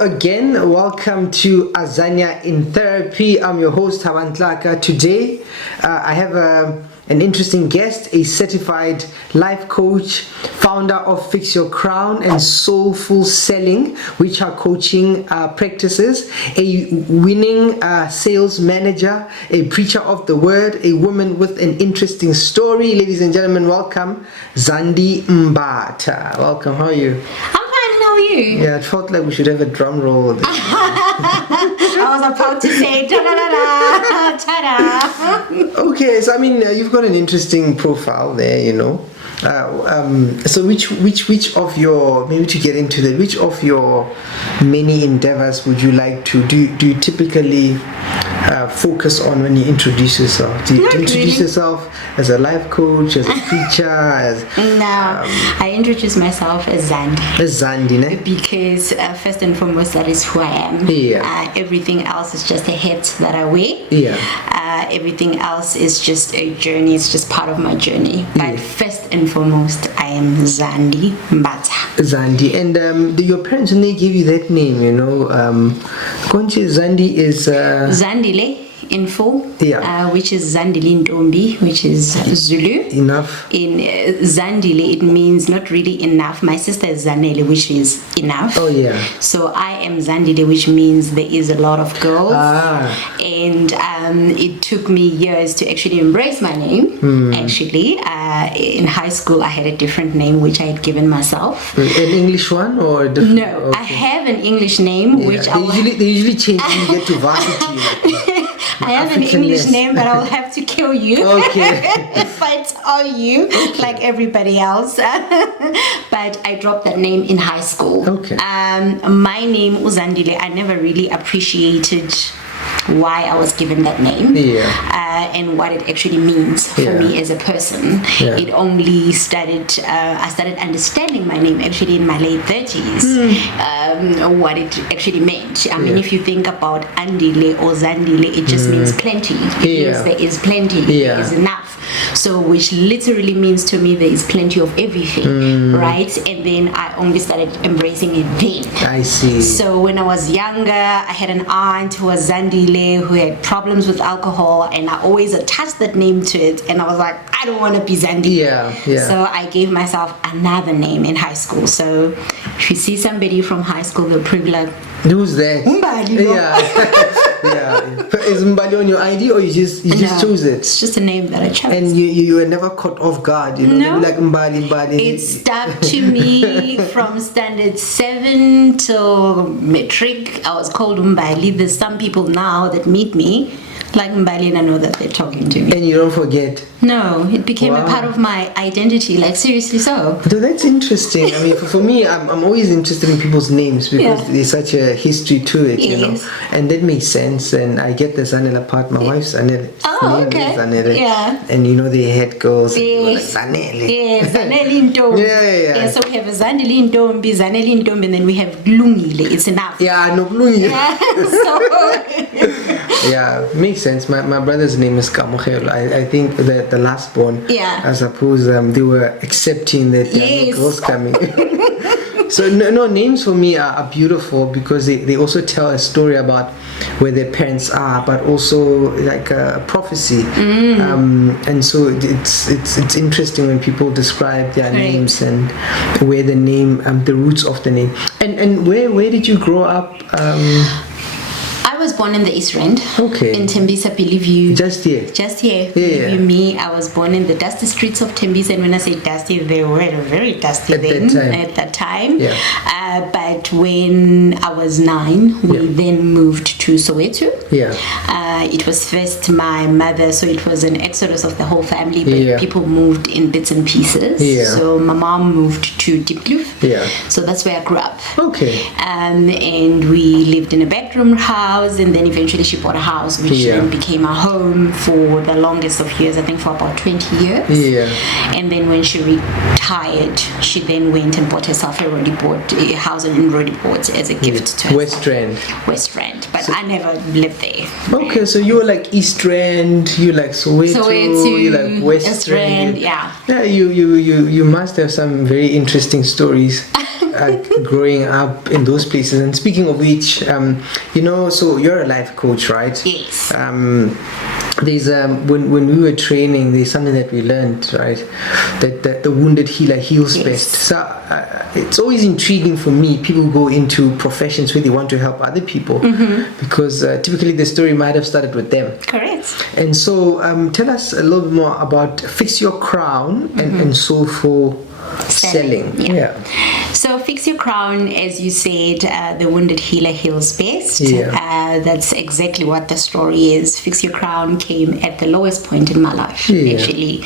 again, welcome to Azania in Therapy. I'm your host, Tlaka. Today, I have an interesting guest, a certified life coach, founder of Fix Your Crown and Soulful Selling, which are coaching practices, a winning sales manager, a preacher of the word, a woman with an interesting story. Ladies and gentlemen, welcome, Zandi Mbatha. Welcome, how are you? You? Yeah, it felt like we should have a drum roll. I was about to say ta-da-da-da, ta-da. Okay, so I mean, you've got an interesting profile there, you know. So which of your, maybe to get into that, which of your many endeavors would you like to do? Do you typically focus on when you introduce yourself? Do you introduce yourself as a life coach, as a preacher, as no? I introduce myself as Zandi. As Zandi, ne? Because first and foremost, that is who I am. Yeah. Everything else is just a hat that I wear. Yeah. Everything else is just a journey. It's just part of my journey. But first and foremost, I am Zandi Mbatha. Zandi, and your parents, when they give you that name, you know, Konche Zandi is Zandile in full, yeah. Which is Zandile Ntombi, which is Zulu. Enough. In Zandile, it means not really enough. My sister is Zanele, which is enough. Oh yeah. So I am Zandile, which means there is a lot of girls. And it took me years to actually embrace my name. Actually, in high school, I had a different name which I had given myself. An English one or a different? No, okay. I have an English name which they usually change when you get to varsity. I have an English name, but I'll have to kill you. Okay. If I tell you, like everybody else. But I dropped that name in high school. Okay. My name, Uzandile, I never really appreciated why I was given that name, and what it actually means for me as a person. It only started, I started understanding my name actually in my late 30s, what it actually meant. I mean, if you think about Andile or Zandile, it just means plenty. It means there is plenty, there is enough. So, which literally means to me there is plenty of everything, right? And then I only started embracing it then. I see. So when I was younger, I had an aunt who was Zandile, who had problems with alcohol, and I always attached that name to it, and I was like, I don't want to be Zandi. So I gave myself another name in high school. So if you see somebody from high school, they'll probably be like, who's that? Mbali. Is Mbali on your ID, or you just chose it? It's just a name that I chose. And you were never caught off guard, you know? No. Like Mbali. It stuck to me from standard 7 till matric. I was called Mbali. There's some people now that meet me like Mbali, and I know that they're talking to me. And you don't forget? No, it became a part of my identity, like seriously so. So that's interesting. I mean, for me, I'm always interested in people's names because there's such a history to it, you know. And that makes sense. And I get the Zanele part. My wife's Zanele. Name is Zanele. Yeah. And you know, they head girls. Yes. Like, Zanele. Yeah, Zanele Ntombi. Yeah. So we have a Zandile Ntombi, Zanele Ntombi, and then we have Lungile. It's enough. Yeah, no Lungile. So. Yeah, makes sense. My brother's name is Kamokhelo. I think that the last born. I suppose they were accepting that there are no girls coming. So no, names for me are beautiful because they also tell a story about where their parents are, but also like a prophecy. And so it's interesting when people describe their names and where the name, the roots of the name. And where did you grow up? I was born in the East Rand. Okay. In Tembisa, believe you. Just here. Believe you me, I was born in the dusty streets of Tembisa, and when I say dusty, they were very dusty at that time. But when I was 9, we then moved to Soweto. It was first my mother, so it was an exodus of the whole family, but people moved in bits and pieces. So my mom moved to Diepkloof. So that's where I grew up. Okay. And we lived in a bedroom house, and then eventually she bought a house, which then became a home for the longest of years, I think for about 20 years. And then when she retired, she then went and bought herself a house in Roodepoort as a gift to herself. West Rand. But I never lived there. Okay, so you were like East Rand, you like Soweto, you like West Rand. Yeah, you must have some very interesting stories. growing up in those places. And speaking of which, so you're a life coach, right? Yes. There's when we were training, there's something that we learned, right? That the wounded healer heals best. So it's always intriguing for me. People go into professions where they want to help other people, because typically the story might have started with them. Correct. And so tell us a little bit more about Fix Your Crown and Soulful Selling. Yeah. So Fix Your Crown, as you said, the wounded healer heals best. That's exactly what the story is. Fix Your Crown came at the lowest point in my life, actually.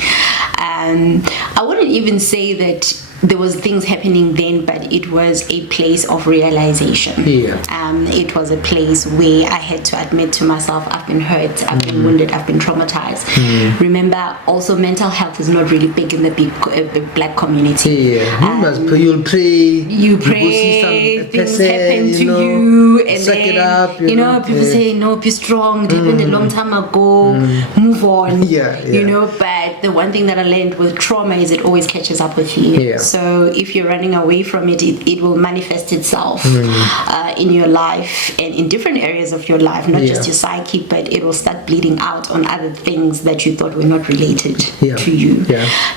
I wouldn't even say that there was things happening then, but it was a place of realization. It was a place where I had to admit to myself, I've been hurt, I've been wounded, I've been traumatized. Remember, also mental health is not really big in the big black community. You'll pray. You pray. Things happen to you, and suck then it up, people say, "No, be strong. It happened a long time ago. Move on." But the one thing that I learned with trauma is it always catches up with you. So if you're running away from it, it will manifest itself in your life and in different areas of your life, not just your psyche, but it will start bleeding out on other things that you thought were not related to you.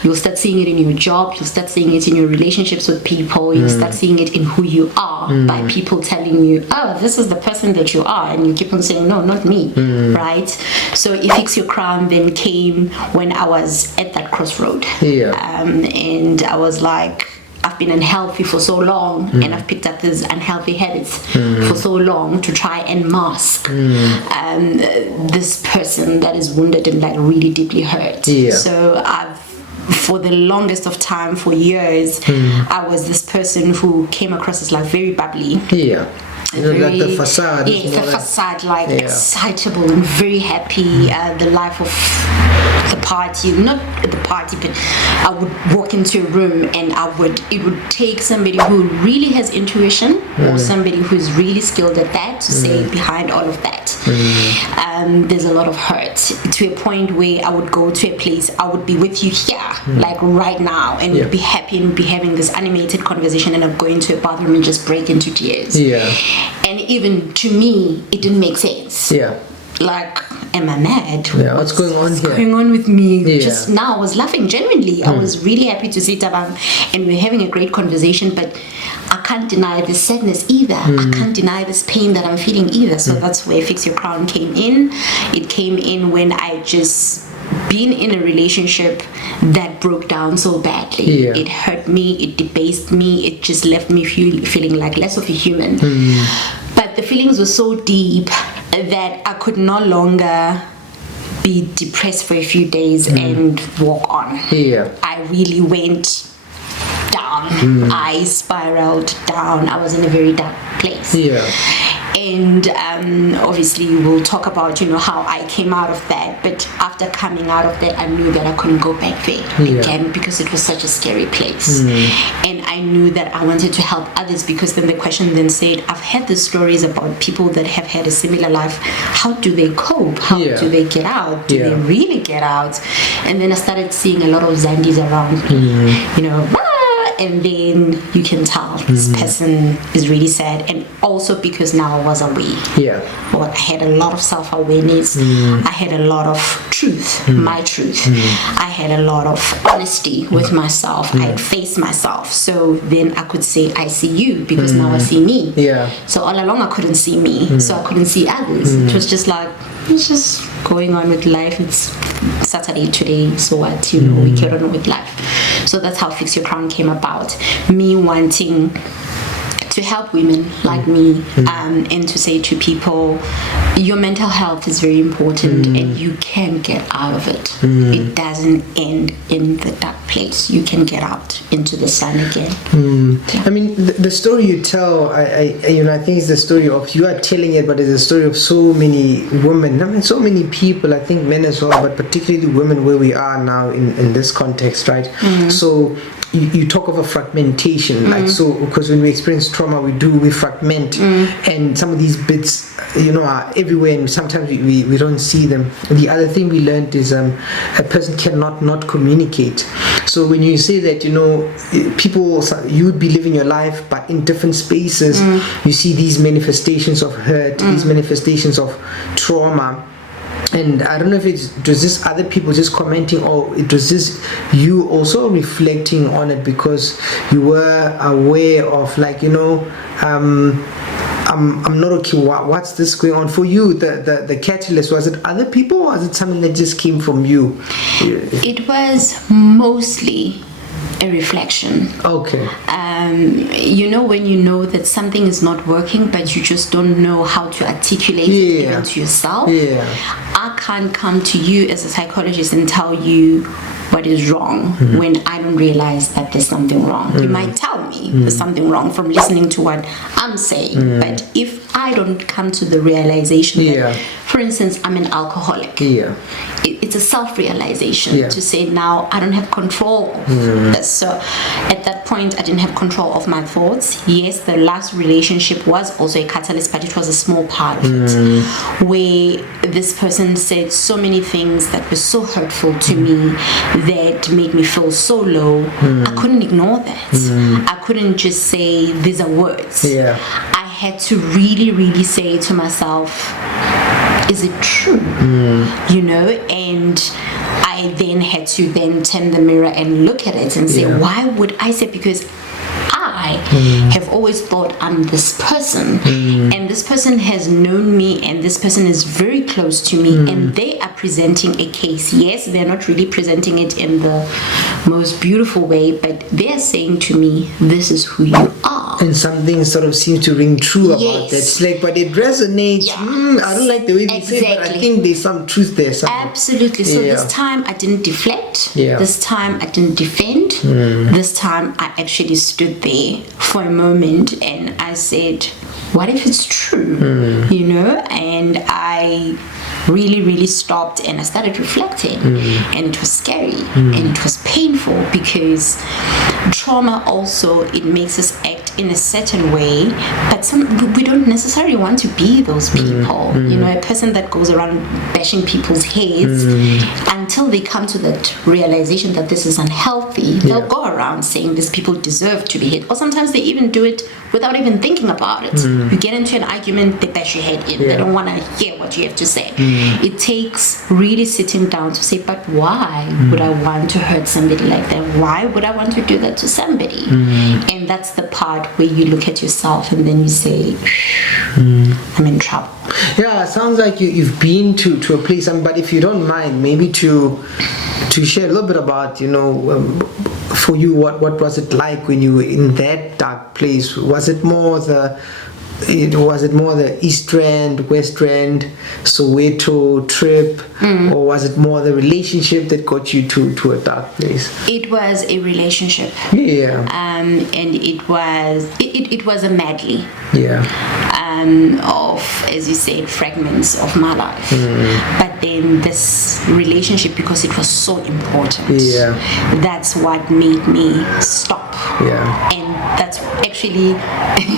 You'll start seeing it in your job, you'll start seeing it in your relationships with people, you'll start seeing it in who you are by people telling you, oh, this is the person that you are, and you keep on saying, no, not me, right? So Fix Your Crown then came when I was at that crossroad, and I was like, I've been unhealthy for so long, and I've picked up these unhealthy habits for so long to try and mask this person that is wounded and like really deeply hurt. So for the longest of time, for years, I was this person who came across as like very bubbly. Like the facade. Facade, like excitable and very happy. The life of the party, not at the party, but I would walk into a room and it would take somebody who really has intuition or somebody who's really skilled at that to say behind all of that. There's a lot of hurt, to a point where I would go to a place, I would be with you here, like right now, and we'd be happy and we'd be having this animated conversation, and I'm going to a bathroom and just break into tears. And even to me, it didn't make sense. Like, am I mad? What's going on here? What's going on with me? Just now, I was laughing genuinely. I was really happy to see Thabang, and we're having a great conversation, but I can't deny the sadness either. I can't deny this pain that I'm feeling either. So that's where Fix Your Crown came in. It came in when I just been in a relationship that broke down so badly. It hurt me, it debased me, it just left me feeling like less of a human. But the feelings were so deep that I could no longer be depressed for a few days and walk on. I really went down. I spiraled down. I was in a very dark place. And obviously we'll talk about how I came out of that, but after coming out of that, I knew that I couldn't go back there again, because it was such a scary place. And I knew that I wanted to help others, because then the question then said, I've heard the stories about people that have had a similar life. How do they cope? How do they get out? Do they really get out? And then I started seeing a lot of Zandis around me, and then you can tell this person is really sad. And also because now I was aware. Well, I had a lot of self-awareness. I had a lot of truth, my truth. I had a lot of honesty with myself. I had faced myself. So then I could say, I see you, because now I see me. So all along I couldn't see me, so I couldn't see others. It was just like, it's just going on with life. It's Saturday today, so what? We carry on with life. So that's how Fix Your Crown came about. Me wanting to help women like me, and to say to people, your mental health is very important, and you can get out of it. It doesn't end in the dark place. You can get out into the sun again. I mean, the story you tell, I think it's the story of, you are telling it, but it's a story of so many women. I mean, so many people, I think men as well, but particularly women, where we are now in this context, right? So you talk of a fragmentation, like, so, because when we experience trauma, we fragment, and some of these bits, are everywhere, and sometimes we don't see them. And the other thing we learned is a person cannot not communicate. So when you say that, people, you would be living your life, but in different spaces, you see these manifestations of hurt, these manifestations of trauma. And I don't know if it was just other people just commenting, or it was just you also reflecting on it, because you were aware of, like, I'm not okay. What's this going on for you? The catalyst, was it other people, or was it something that just came from you? It was mostly a reflection. Okay. When you know that something is not working, but you just don't know how to articulate it even to yourself. I can't come to you as a psychologist and tell you what is wrong when I don't realize that there's something wrong. You might tell me there's something wrong from listening to what I'm saying, but if I don't come to the realization that, for instance, I'm an alcoholic, it's a self-realization to say, now I don't have control of this. So at that point, I didn't have control of my thoughts. Yes, the last relationship was also a catalyst, but it was a small part of it, where this person said so many things that were so hurtful to me, that made me feel so low. I couldn't ignore that. I couldn't just say, these are words. I had to really, really say to myself, is it true? And I then had to then turn the mirror and look at it and say, why would I say? Because I have always thought I'm this person, and this person has known me, and this person is very close to me, and they are presenting a case. Yes, they're not really presenting it in the most beautiful way, but they're saying to me, this is who you are. And something sort of seems to ring true about that. It's like, but it resonates. I don't like the way they say it, but I think there's some truth there. Absolutely. So this time I didn't deflect. This time I didn't defend. This time I actually stood there for a moment and I said, what if it's true? And I really, really stopped and I started reflecting, and it was scary and it was painful, because trauma also, it makes us act in a certain way, but we don't necessarily want to be those people. A person that goes around bashing people's heads until they come to that realization that this is unhealthy, they'll go around saying these people deserve to be hit, or sometimes they even do it without even thinking about it. You get into an argument, they bash your head in. They don't want to hear what you have to say. It takes really sitting down to say, but why would I want to hurt somebody like that? Why would I want to do that to somebody? And that's the part where you look at yourself and then you say, I'm in trouble. Yeah, it sounds like you've been to a place, but if you don't mind, maybe to share a little bit about, for you, what was it like when you were in that dark place? Was it more the East Rand, West Rand, Soweto trip, or was it more the relationship that got you to a dark place? It was a relationship. And it was a medley. Of, as you said, fragments of my life. But then this relationship, because it was so important, that's what made me stop. And that's actually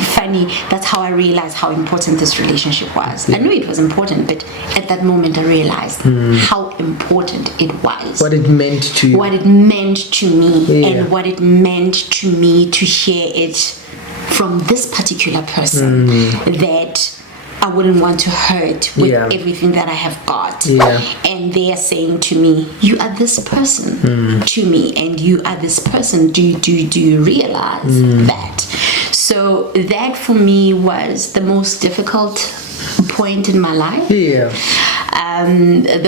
funny. That's how I realized how important this relationship was. I knew it was important, but at that moment I realized how important it was. What it meant to you. What it meant to me, and what it meant to me to hear it from this particular person that I wouldn't want to hurt with everything that I have got. And they are saying to me, you are this person to me, and you are this person. Do you realize that? So that for me was the most difficult point in my life. There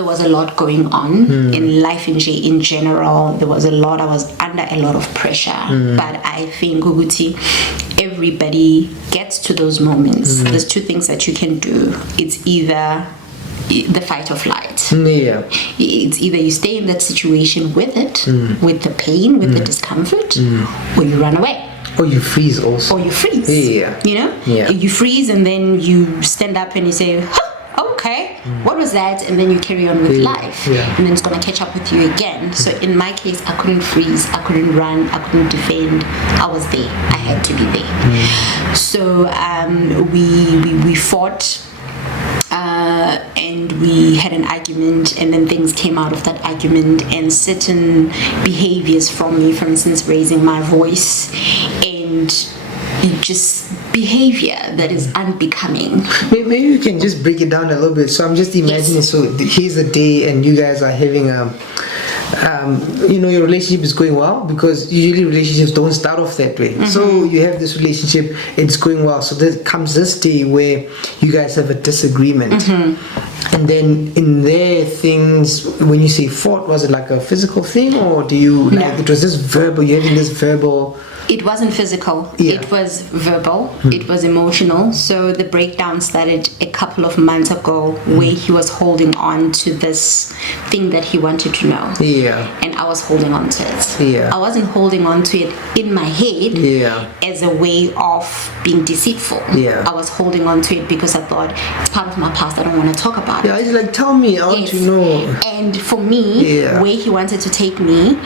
was a lot going on in life in general. There was a lot. I was under a lot of pressure. But I think, Guguti, everybody gets to those moments. There's two things that you can do. It's either the fight or flight. It's either you stay in that situation with it, with the pain, with the discomfort, or you run away. Or you freeze also. Or you freeze. You freeze and then you stand up and you say, okay, what was that? And then you carry on with life, and then it's gonna catch up with you again. So in my case, I couldn't freeze, I couldn't run, I couldn't defend. I was there. I had to be there. So we fought. And we had an argument, and then things came out of that argument, and certain behaviors from me, for instance, raising my voice, and just behavior that is unbecoming. Maybe you can just break it down a little bit. So I'm just imagining, so here's a day and you guys are having your relationship is going well, because usually relationships don't start off that way. So you have this relationship, it's going well. So there comes this day where you guys have a disagreement. And then in there, things, when you say fought, was it like a physical thing, or do you, like, it was this verbal, you're having this verbal? It wasn't physical. It was verbal. It was emotional. So the breakdown started a couple of months ago, where he was holding on to this thing that he wanted to know. And I was holding on to it. I wasn't holding on to it in my head as a way of being deceitful. I was holding on to it because I thought it's part of my past. I don't want to talk about it. It's like, tell me, I want to know. And for me, where he wanted to take me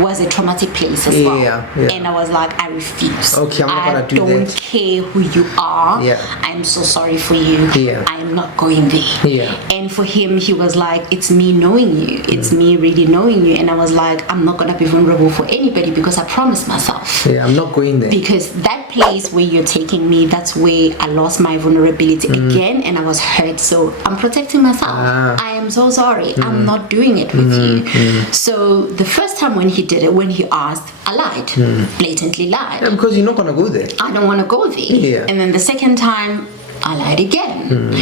was a traumatic place as well. And I was like, I refuse. Okay, I'm not gonna do that. I don't care who you are. I'm so sorry for you. I'm not going there. And for him, he was like, it's me knowing you. It's me really knowing you. And I was like, I'm not gonna be vulnerable for anybody, because I promised myself. I'm not going there. Because that place where you're taking me, that's where I lost my vulnerability again, and I was hurt. So I'm protecting myself. I am so sorry. I'm not doing it with you. So the first time when he did it, when he asked, I lied. Blatantly lied. Because you're not gonna go there. I don't want to go there. And then the second time, I lied again.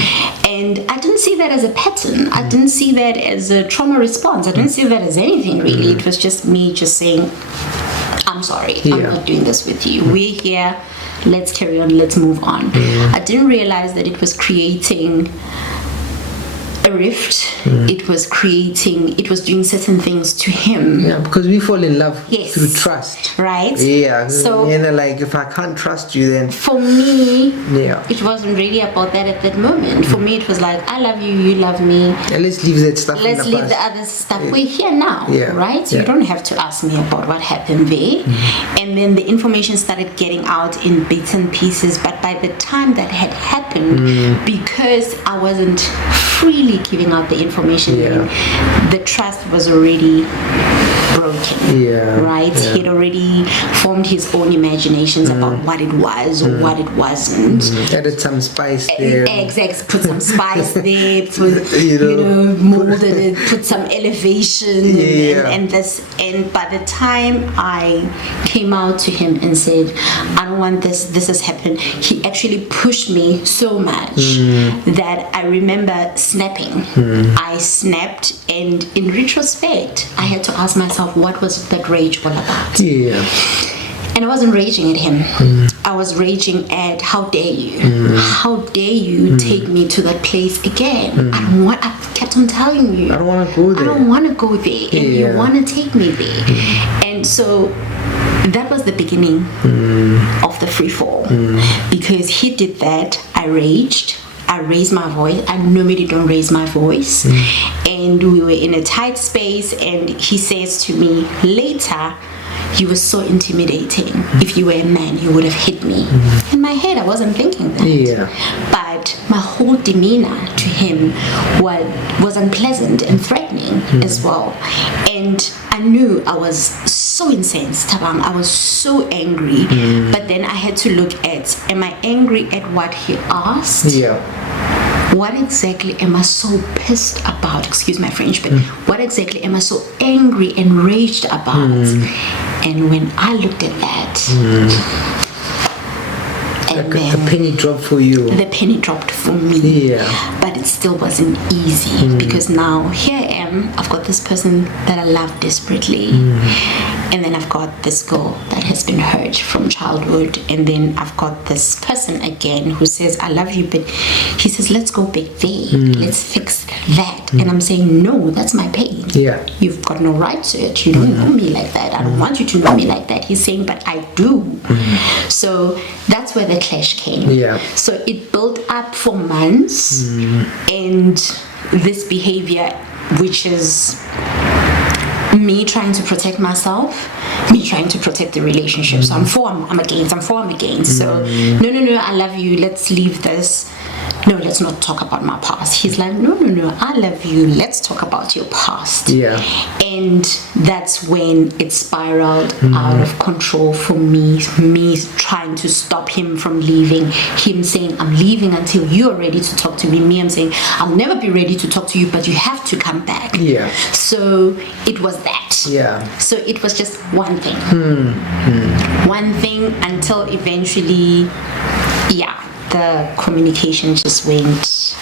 And I didn't see that as a pattern. I didn't see that as a trauma response. I didn't see that as anything really. It was just me just saying, I'm sorry. I'm not doing this with you. We're here. Let's carry on. Let's move on. I didn't realize that it was creating a rift. It was doing certain things to him. Because we fall in love through trust. Right? So, like, if I can't trust you, then for me, it wasn't really about that at that moment. For me, it was like, I love you, you love me. And let's leave that stuff. Let's leave the other stuff. We're here now, right? You don't have to ask me about what happened there. And then the information started getting out in bits and pieces. But by the time that had happened, because I wasn't freely giving out the information, the trust was already broken, right? He'd already formed his own imaginations about what it was or what it wasn't. Added some spice there. Exactly, put some spice there, molded it, put some elevation, and this. And by the time I came out to him and said, I don't want this has happened, he actually pushed me so much that I remember snapping. I snapped, and in retrospect, I had to ask myself, what was that rage all about? And I wasn't raging at him. I was raging at, how dare you? How dare you take me to that place again? I kept on telling you, I don't want to go there. I don't want to go there, and you want to take me there. And so that was the beginning of the free fall, because he did that. I raged. I raised my voice. I normally don't raise my voice. And we were in a tight space, and he says to me later, you were so intimidating. If you were a man, you would have hit me. In my head, I wasn't thinking that. But my whole demeanor to him was unpleasant and threatening as well. And I knew I was so incensed, Thabang. I was so angry. But then I had to look at, am I angry at what he asked? What exactly am I so pissed about? Excuse my French, but what exactly am I so angry and raged about? And when I looked at that, and then the penny dropped for you. The penny dropped for me. But it still wasn't easy, because now here I am. I've got this person that I love desperately. And then I've got this girl that has been hurt from childhood. And then I've got this person again who says, I love you, but he says, let's go back there. Let's fix that. And I'm saying, no, that's my pain. Yeah. You've got no right to it. You don't know me like that. I don't want you to know me like that. He's saying, but I do. So that's where the clash came. Yeah. So it built up for months. And this behavior, which is me trying to protect myself, me trying to protect the relationship. So I'm for, I'm against, I'm for, I'm against. So no, I love you, let's leave this. No, let's not talk about my past. He's like, no, I love you, let's talk about your past. Yeah. And that's when it spiraled out of control for me trying to stop him from leaving, him saying, I'm leaving until you are ready to talk to me, I'm saying, I'll never be ready to talk to you, but you have to come back. Yeah. So it was that. Yeah. So it was just one thing. One thing until eventually, the communication just went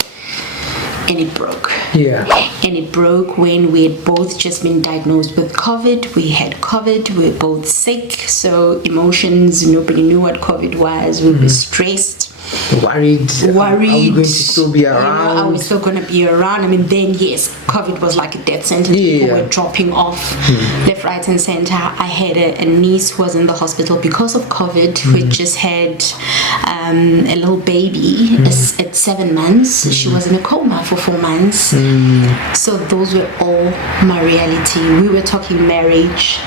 and it broke. Yeah. And it broke when we had both just been diagnosed with COVID. We had COVID, we were both sick. So emotions, nobody knew what COVID was. We were stressed. Worried. Are we going to still be around? Are we still going to be around? I mean, then yes, COVID was like a death sentence. People were dropping off left, right, and center. I had a niece who was in the hospital because of COVID, who just had a little baby at 7 months. She was in a coma for 4 months. So those were all my reality. We were talking marriage,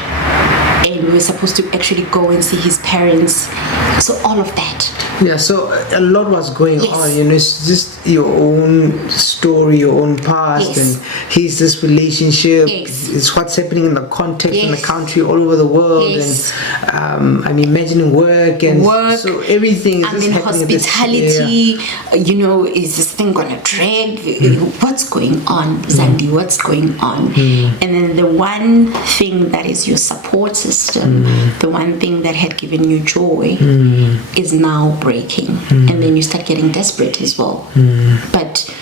and we were supposed to actually go and see his parents. So all of that. Yeah, so a lot was going on, you know, it's just your own story, your own past, and here's this relationship, it's what's happening in the context in the country, all over the world, and I'm imagining work, so everything is I mean, hospitality, you know, is this thing gonna drag? What's going on, Zandi? What's going on? And then the one thing that is your support system, the one thing that had given you joy, is now breaking. And then you start getting desperate as well. But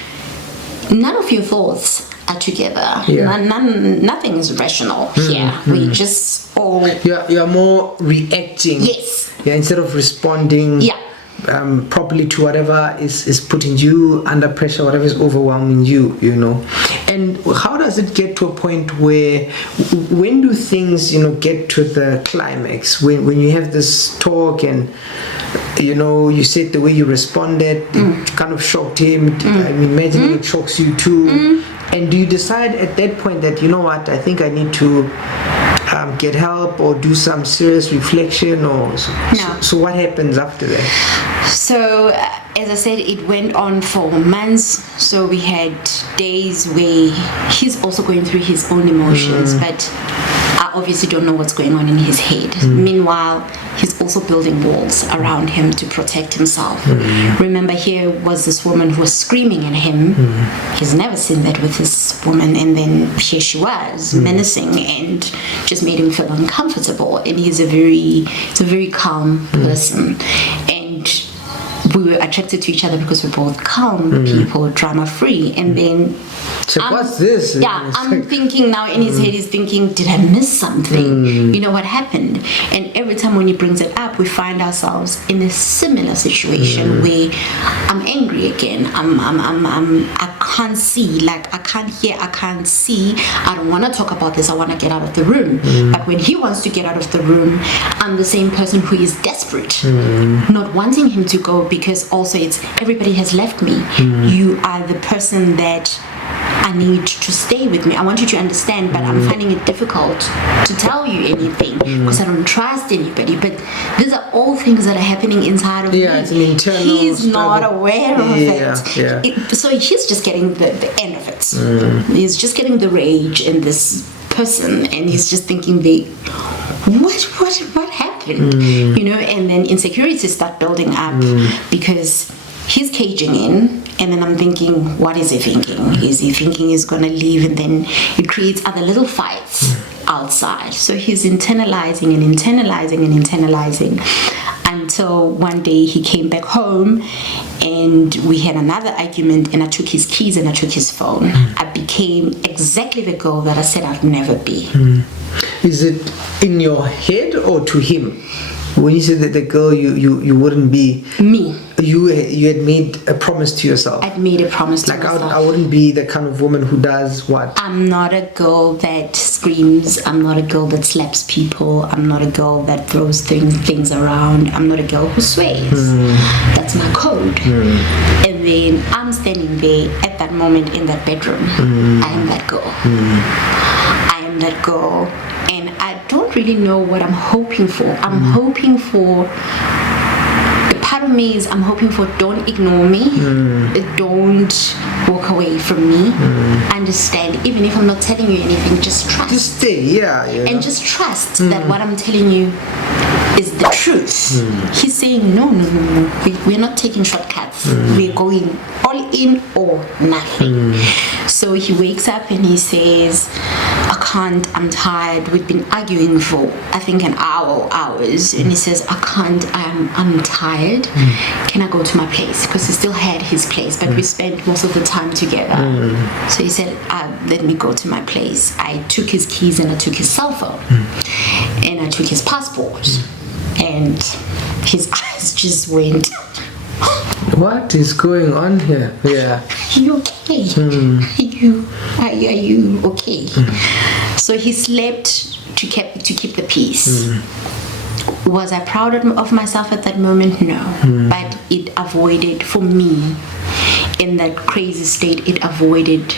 none of your thoughts are together. Nothing is rational here. We just all... You're more reacting. Yes. Yeah, instead of responding properly to whatever is putting you under pressure, whatever is overwhelming you, you know. And how does it get to a point where, when do things, you know, get to the climax? When you have this talk and, you know, you said the way you responded, it kind of shocked him. I'm imagining it shocks you too. And do you decide at that point that, you know what, I think I need to get help or do some serious reflection, or so what happens after that? So as I said, it went on for months. So we had days where he's also going through his own emotions, but I obviously don't know what's going on in his head. Meanwhile, he's also building walls around him to protect himself. Remember, here was this woman who was screaming at him. He's never seen that with this woman, and then here she was menacing and just made him feel uncomfortable. And he's a very calm person, and we were attracted to each other because we're both calm people, drama free. And then what's this? I'm thinking now in his head, he's thinking, did I miss something? You know what happened? And every time when he brings it up, we find ourselves in a similar situation where I'm angry again. I can't see, like I can't hear, I can't see. I don't want to talk about this. I want to get out of the room. But when he wants to get out of the room, I'm the same person who is desperate, not wanting him to go, because also it's everybody has left me. You are the person that I need to stay with me. I want you to understand, but I'm finding it difficult to tell you anything because I don't trust anybody. But these are all things that are happening inside of me. It's an internal He's struggle. not aware of it. So he's just getting the end of it. He's just getting the rage in this person, and he's just thinking, what happened? You know, and then insecurities start building up because he's caging in, and then I'm thinking, what is he thinking? Is he thinking he's gonna leave, and then it creates other little fights outside? So he's internalizing and internalizing and internalizing until one day he came back home and we had another argument, and I took his keys and I took his phone. I became exactly the girl that I said I'd never be. Is it in your head or to him? When you said that the girl you wouldn't be me, you had made a promise to yourself. I'd made a promise to myself. I wouldn't be the kind of woman who does what? I'm not a girl that screams. I'm not a girl that slaps people. I'm not a girl that throws things around. I'm not a girl who swears. That's my code. And then I'm standing there at that moment in that bedroom. I am that girl. I am that girl. And I don't really know what I'm hoping for. I'm hoping for... Part of me is I'm hoping for don't ignore me, don't walk away from me, understand, even if I'm not telling you anything, just trust. Just stay, and just trust that what I'm telling you is the truth. He's saying no, we're not taking shortcuts, we're going all in or nothing. So he wakes up and he says, I can't, I'm tired. We've been arguing for I think an hour or hours, and he says, I can't, I'm tired. Can I go to my place? Because he still had his place, but we spent most of the time together. So he said, let me go to my place. I took his keys and I took his cell phone and I took his passport, and his eyes just went, what is going on here? Yeah. Are you okay? Are you okay? So he slept to keep the peace. Was I proud of myself at that moment? No. But it avoided, for me, in that crazy state, it avoided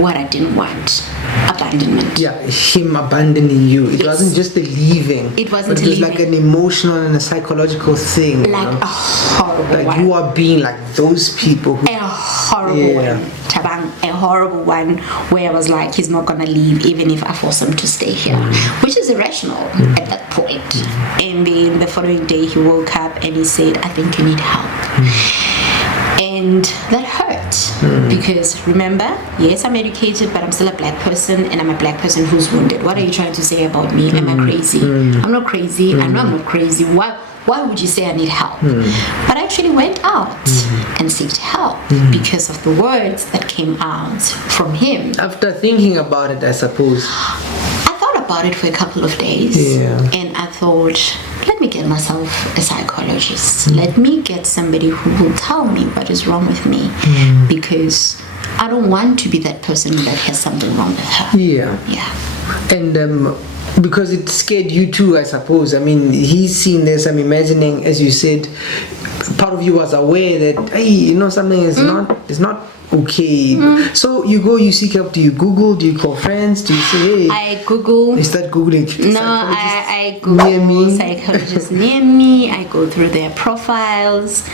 what I didn't want. Abandonment. Yeah, him abandoning you. It wasn't just the leaving. It wasn't but it was like an emotional and a psychological thing. Like a horrible one. You are being like those people who... A horrible one. Thabang, a horrible one where I was like, he's not gonna leave even if I force him to stay here. Which is irrational at that point. And then the following day he woke up and he said, I think you need help. And that hurt because remember, yes, I'm educated, but I'm still a black person, and I'm a black person who's wounded. What are you trying to say about me? Am I crazy? I'm not crazy. I know I'm not crazy. Why would you say I need help? But I actually went out and sought help because of the words that came out from him. After thinking about it, I suppose. I thought about it for a couple of days, and I thought, let me get myself a psychologist. Let me get somebody who will tell me what is wrong with me, because I don't want to be that person that has something wrong with her. Yeah. And because it scared you too, I suppose. I mean, he's seen this. I'm imagining, as you said, part of you was aware that, hey, something is not okay. So you seek help. Do you Google? Do you call friends? Do you say, hey? I Google. You start Googling. No, I Google psychologists near me. I go through their profiles.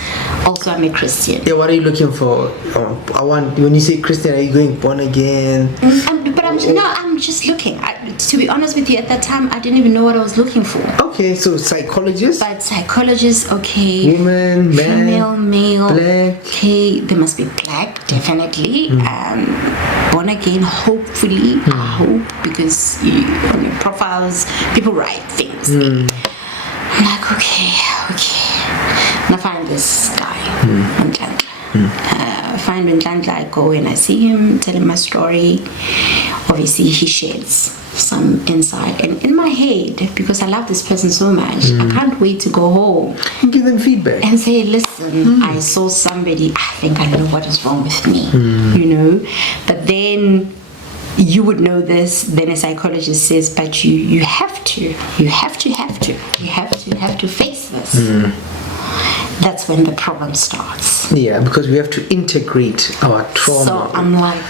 Also, I'm a Christian. Yeah, what are you looking for? When you say Christian, are you going born again? I'm just looking. To be honest with you, at that time, I didn't even know what I was looking for. Okay, so psychologist? But psychologist, okay. Woman, man, female, male. Black. Okay, they must be black, definitely. Born again, hopefully. I hope, because on your profiles, people write things. I'm like, okay. And I find this guy on Tlaka. I find when Tlaka, I go and I see him, tell him my story. Obviously, he shares some insight, and in my head, because I love this person so much, I can't wait to go home and give them feedback and say, listen, I saw somebody, I think I know what is wrong with me, but then you would know this. Then a psychologist says, but you have to face this. That's when the problem starts. Yeah, because we have to integrate our trauma. So I'm like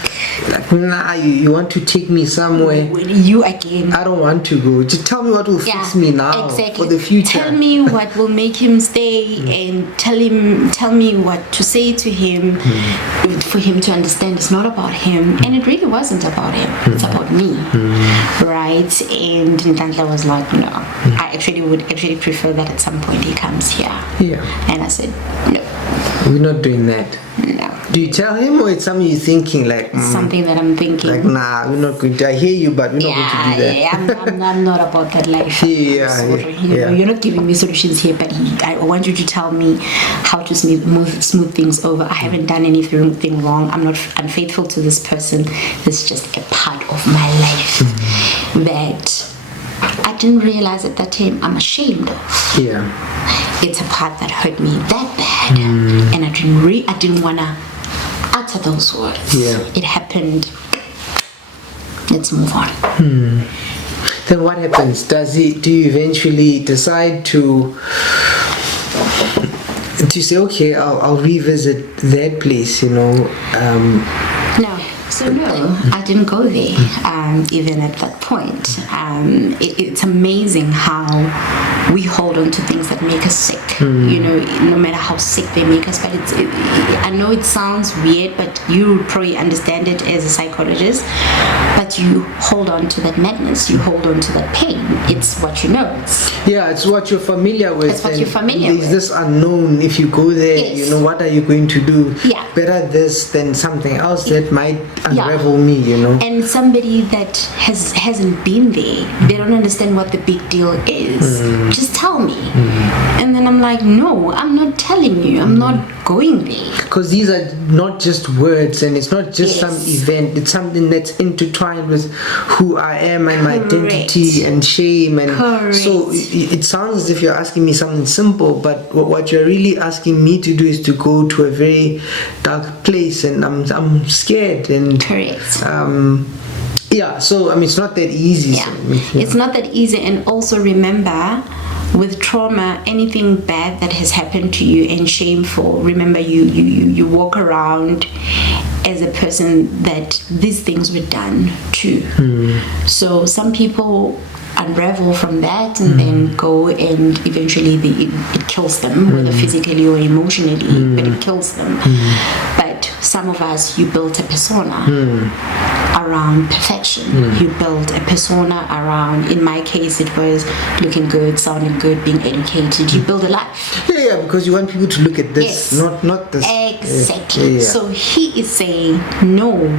nah, you want to take me somewhere. You again. I don't want to go. Just tell me what will fix me now for the future. Tell me what will make him stay, and tell me what to say to him for him to understand it's not about him. And it really wasn't about him. It's about me. Right? And Ntantla was like, no. I would prefer that at some point he comes here. Yeah. And I said, no. We're not doing that. No. Do you tell him, or it's something you're thinking like? Something that I'm thinking. Like, nah, we're not going to. I hear you, but we're not going to do that. Yeah, I'm not about that life. You're not giving me solutions here, but I want you to tell me how to smooth things over. I haven't done anything wrong. I'm not unfaithful to this person. It's just a part of my life. that I didn't realize at that time I'm ashamed of. Yeah. It's a part that hurt me that bad, and I didn't wanna utter those words. Yeah. It happened. Let's move on. Then what happens? Do you eventually decide to say, okay, I'll revisit that place, No. So no, I didn't go there, even at that point. It's amazing how we hold on to things that make us sick, no matter how sick they make us. But I know it sounds weird, but you probably understand it as a psychologist. But you hold on to that madness, you hold on to that pain. It's what you know. It's what you're familiar with. It's what you're familiar with. There's this unknown. If you go there, Yes. what are you going to do? Yeah. Better this than something else that might unravel me, And somebody that hasn't been there, they don't understand what the big deal is. Just tell me. And then I'm like, no, I'm not telling you. I'm not going there. Because these are not just words, and it's not just some event. It's something that's intertwined with who I am and my identity and shame. And so it sounds as if you're asking me something simple, but what you're really asking me to do is to go to a very dark place, and I'm scared. And so it's not that easy. It's not that easy. And also remember, with trauma, anything bad that has happened to you and shameful, remember you walk around as a person that these things were done to. So some people unravel from that and then go, and eventually it kills them, whether physically or emotionally, but it kills them. But some of us, you built a persona around perfection. You built a persona around, in my case it was looking good, sounding good, being educated. You build a life. Because you want people to look at this, not this. Exactly. So he is saying, no,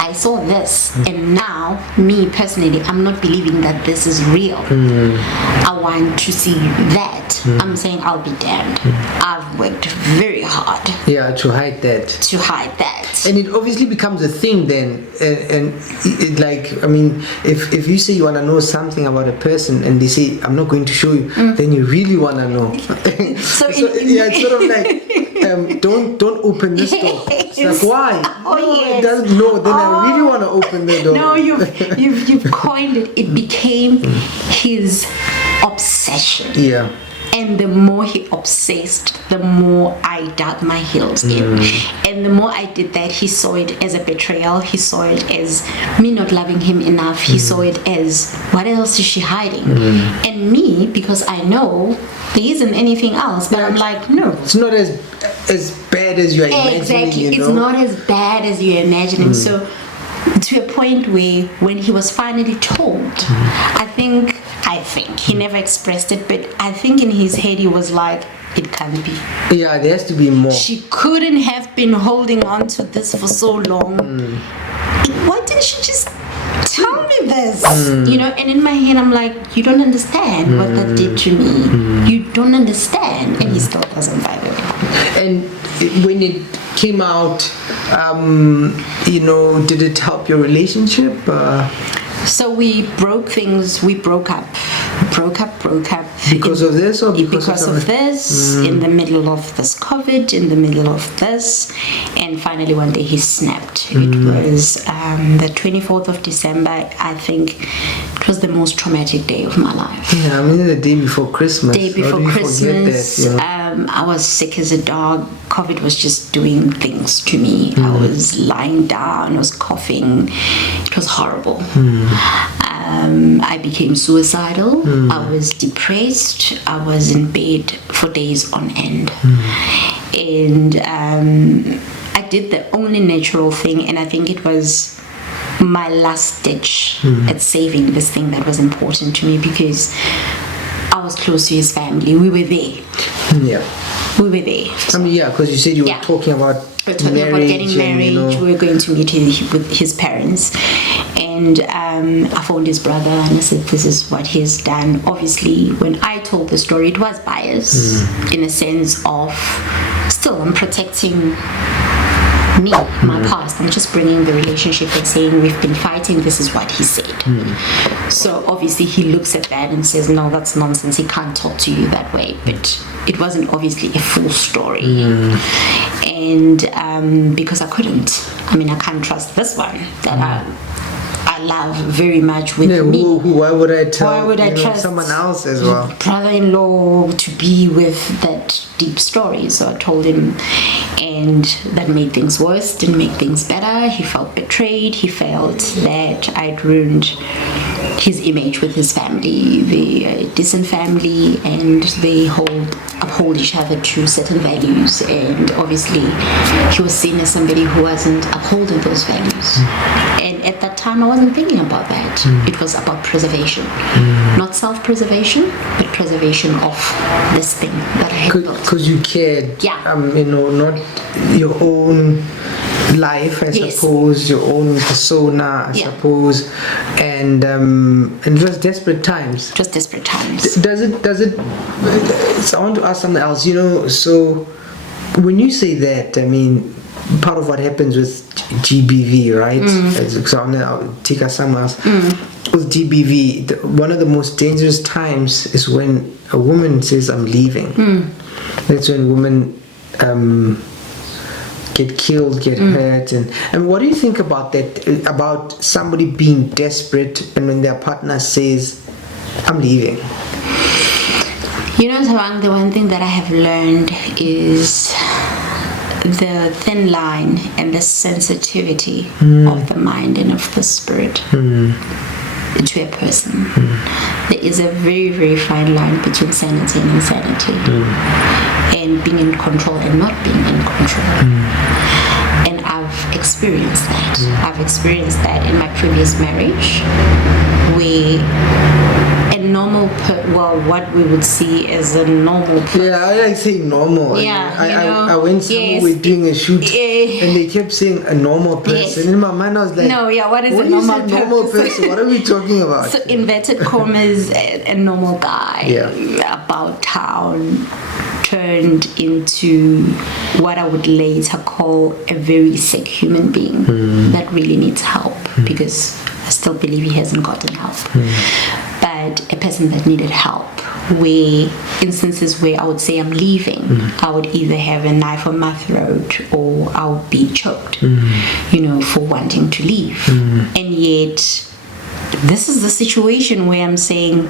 I saw this, and now me personally, I'm not believing that this is real. I want to see that. I'm saying, I'll be damned. I've worked very hard to hide that. And it obviously becomes a thing then, and if you say you want to know something about a person and they say, I'm not going to show you, then you really want to know. It's sort of like, don't open this door. It's like, why? It doesn't know. Then I really want to open the door. No, you've coined it. It became his obsession. And the more he obsessed, the more I dug my heels in. And the more I did that, he saw it as a betrayal. He saw it as me not loving him enough. He saw it as, what else is she hiding? And me, because I know there isn't anything else, but I'm like, no. It's not as bad as you're imagining. Exactly. It's not as bad as you're imagining. So to a point where when he was finally told, I think he never expressed it, but I think in his head he was like, it can't be. There has to be more. She couldn't have been holding on to this for so long. Why didn't she just tell me this? And in my head I'm like, you don't understand what that did to me. You don't understand. And he still doesn't, by the way. And when it came out, did it help your relationship? So we broke up. Because of this, or because of this, in the middle of this COVID, in the middle of this, and finally one day he snapped. It was the 24th of December. I think it was the most traumatic day of my life. The day before Christmas. I was sick as a dog. COVID was just doing things to me. I was lying down, I was coughing. It was horrible. I became suicidal. I was depressed. I was in bed for days on end. And I did the only natural thing, and I think it was my last ditch at saving this thing that was important to me, because I was close to his family. We were there. We were there. Because you said you were talking about getting married. We were going to meet with his parents, and I phoned his brother and I said, this is what he's done. Obviously, when I told the story, it was biased in a sense of, still I'm protecting me, my past. I'm just bringing the relationship and saying we've been fighting, this is what he said. So obviously he looks at that and says, no, that's nonsense, he can't talk to you that way. But it wasn't obviously a full story. And because I can't trust this one that I love very much with me. Why would I tell trust someone else as well? Brother-in-law to be with that deep story. So I told him, and that made things worse, didn't make things better. He felt betrayed. He felt that I'd ruined his image with his family. They're a decent family, and they uphold each other to certain values. And obviously, he was seen as somebody who wasn't upholding those values. And at that time, I wasn't thinking about that. It was about preservation, not self-preservation, but preservation of this thing that I had built. Because you cared, not your own life, I suppose, your own persona, I suppose, and it was desperate times. Just desperate times. Does it? So I want to ask something else. So when you say that, part of what happens with GBV, right? So I'll take us somewhere else. With GBV, one of the most dangerous times is when a woman says, I'm leaving. That's when women get killed, get hurt. And what do you think about that, about somebody being desperate and when their partner says, I'm leaving? Thabang, the one thing that I have learned is the thin line and the sensitivity of the mind and of the spirit to a person. There is a very, very fine line between sanity and insanity, and being in control and not being in control. And I've experienced that. I've experienced that in my previous marriage, where a normal what we would see as a normal person. Yeah, I like saying normal. I went somewhere, we're doing a shoot, and they kept saying a normal person. In my mind, I was like, what is a normal person? What are we talking about? So inverted commas, a normal guy, about town, turned into what I would later call a very sick human being that really needs help, because I still believe he hasn't gotten help. But a person that needed help, where instances where I would say I'm leaving, I would either have a knife on my throat or I would be choked, for wanting to leave. And yet, this is the situation where I'm saying,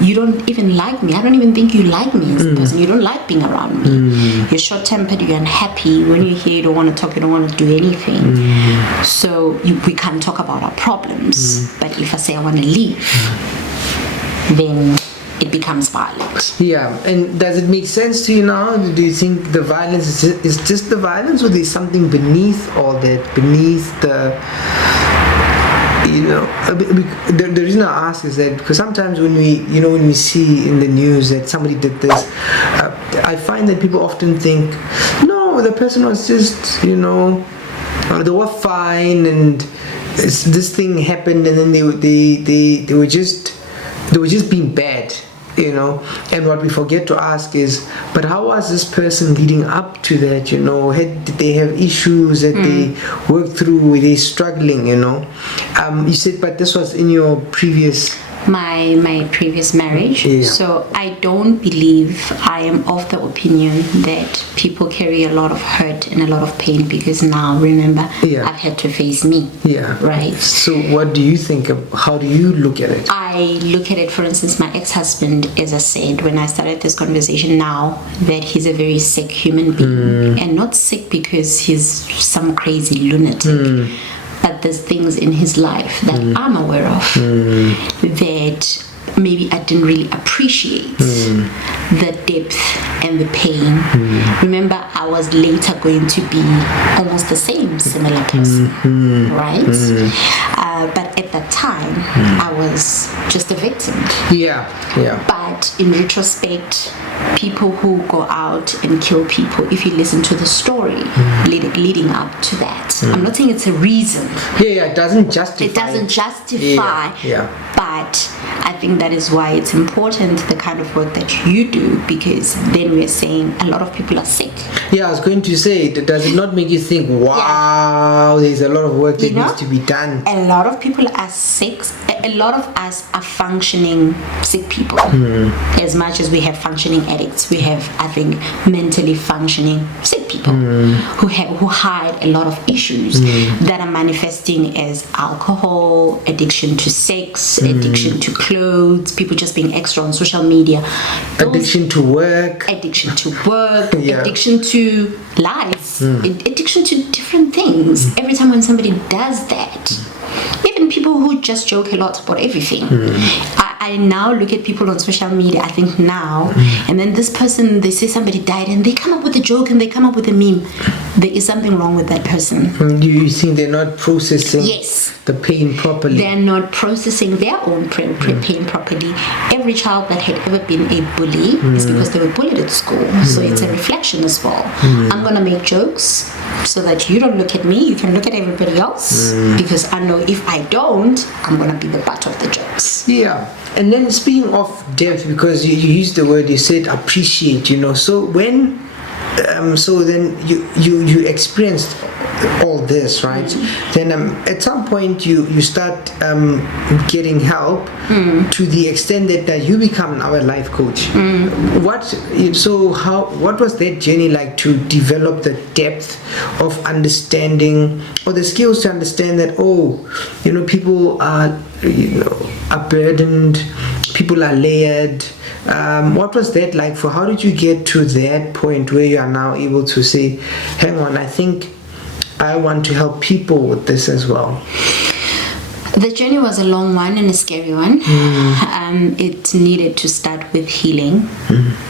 you don't even like me. I don't even think you like me as a person. You don't like being around me. You're short-tempered, you're unhappy. When you're here, you don't want to talk, you don't want to do anything. So we can't talk about our problems. But if I say I want to leave, then it becomes violent. Yeah, and does it make sense to you now? Do you think the violence is just the violence, or there's something beneath all that, beneath the... the reason I ask is that because sometimes when we see in the news that somebody did this, I find that people often think, no, the person was just, they were fine, and this thing happened, and then they were just being bad. And what we forget to ask is, but how was this person leading up to that? Did they have issues that they worked through? Were they struggling? You said, but this was in your previous... My previous marriage. So I don't believe, I am of the opinion that people carry a lot of hurt and a lot of pain, because now, remember, I've had to face me. Right? So what do you think how do you look at it? I look at it, for instance, my ex-husband, as I said, when I started this conversation now, that he's a very sick human being. And not sick because he's some crazy lunatic. But there's things in his life that I'm aware of that maybe I didn't really appreciate the depth and the pain. Remember, I was later going to be almost the same similar person, right? But at that time, I was just a victim. Yeah. But in retrospect, people who go out and kill people, if you listen to the story leading up to that, I'm not saying it's a reason. Yeah, it doesn't justify. It doesn't justify. Yeah. But I think that is why it's important, the kind of work that you do, because then we're saying a lot of people are sick. Yeah, I was going to say, does it not make you think, wow, there's a lot of work that needs to be done? A lot of people are sick. A lot of us are functioning sick people. As much as we have functioning addicts, we have, I think, mentally functioning sick people who hide a lot of issues that are manifesting as alcohol, addiction to sex, addiction to clothes, people just being extra on social media, addiction to work, addiction to lies, addiction to different things. Every time when somebody does that, even people who just joke a lot about everything, I now look at people on social media, I think now, and then this person, they say somebody died and they come up with a joke and they come up with a meme. There is something wrong with that person. You think they're not processing the pain properly? They're not processing their own pain properly. Every child that had ever been a bully is because they were bullied at school. So it's a reflection as well. I'm going to make jokes so that you don't look at me, you can look at everybody else, because I know if I don't, I'm going to be the butt of the jokes. Yeah. And then speaking of depth, because you used the word, you said appreciate, so when so then you experienced all this, right? Then at some point you start getting help to the extent that you become our life coach. What was that journey like to develop the depth of understanding, or the skills to understand that people are burdened, people are layered? What was that like for? How did you get to that point where you are now able to say, hang on, I think I want to help people with this as well? The journey was a long one and a scary one. It needed to start with healing,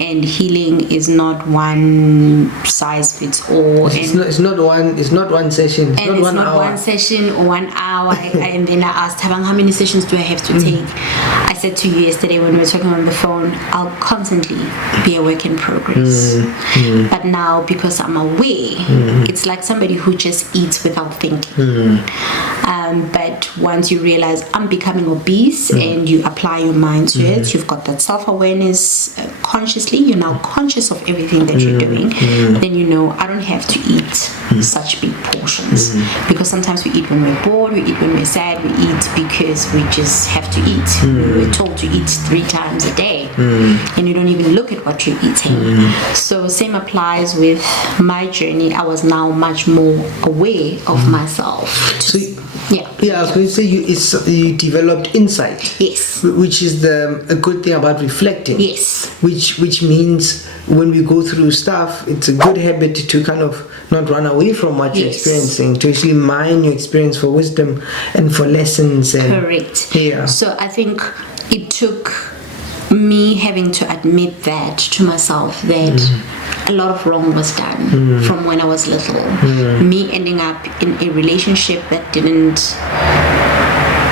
and healing is not one size fits all. It's not one session. It's not 1 hour. One session or 1 hour. And then I asked Thabang, how many sessions do I have to take? I said to you yesterday when we were talking on the phone, I'll constantly be a work in progress. But now, because I'm aware, it's like somebody who just eats without thinking. But once you realize I'm becoming obese and you apply your mind to it, you've got that self-awareness consciously, you're now conscious of everything that you're doing, then I don't have to eat such big portions. Because sometimes we eat when we're bored, we eat when we're sad, we eat because we just have to eat. We're told to eat 3 times a day, and you don't even look at what you're eating. So same applies with my journey. I was now much more aware of myself. I was going to say you developed insight. Yes. Which is a good thing about reflecting. Yes. Which means when we go through stuff, it's a good habit to kind of not run away from what you're experiencing, to actually mine your experience for wisdom and for lessons. Correct. Yeah. So I think it took me having to admit that to myself, that a lot of wrong was done from when I was little. Me ending up in a relationship that didn't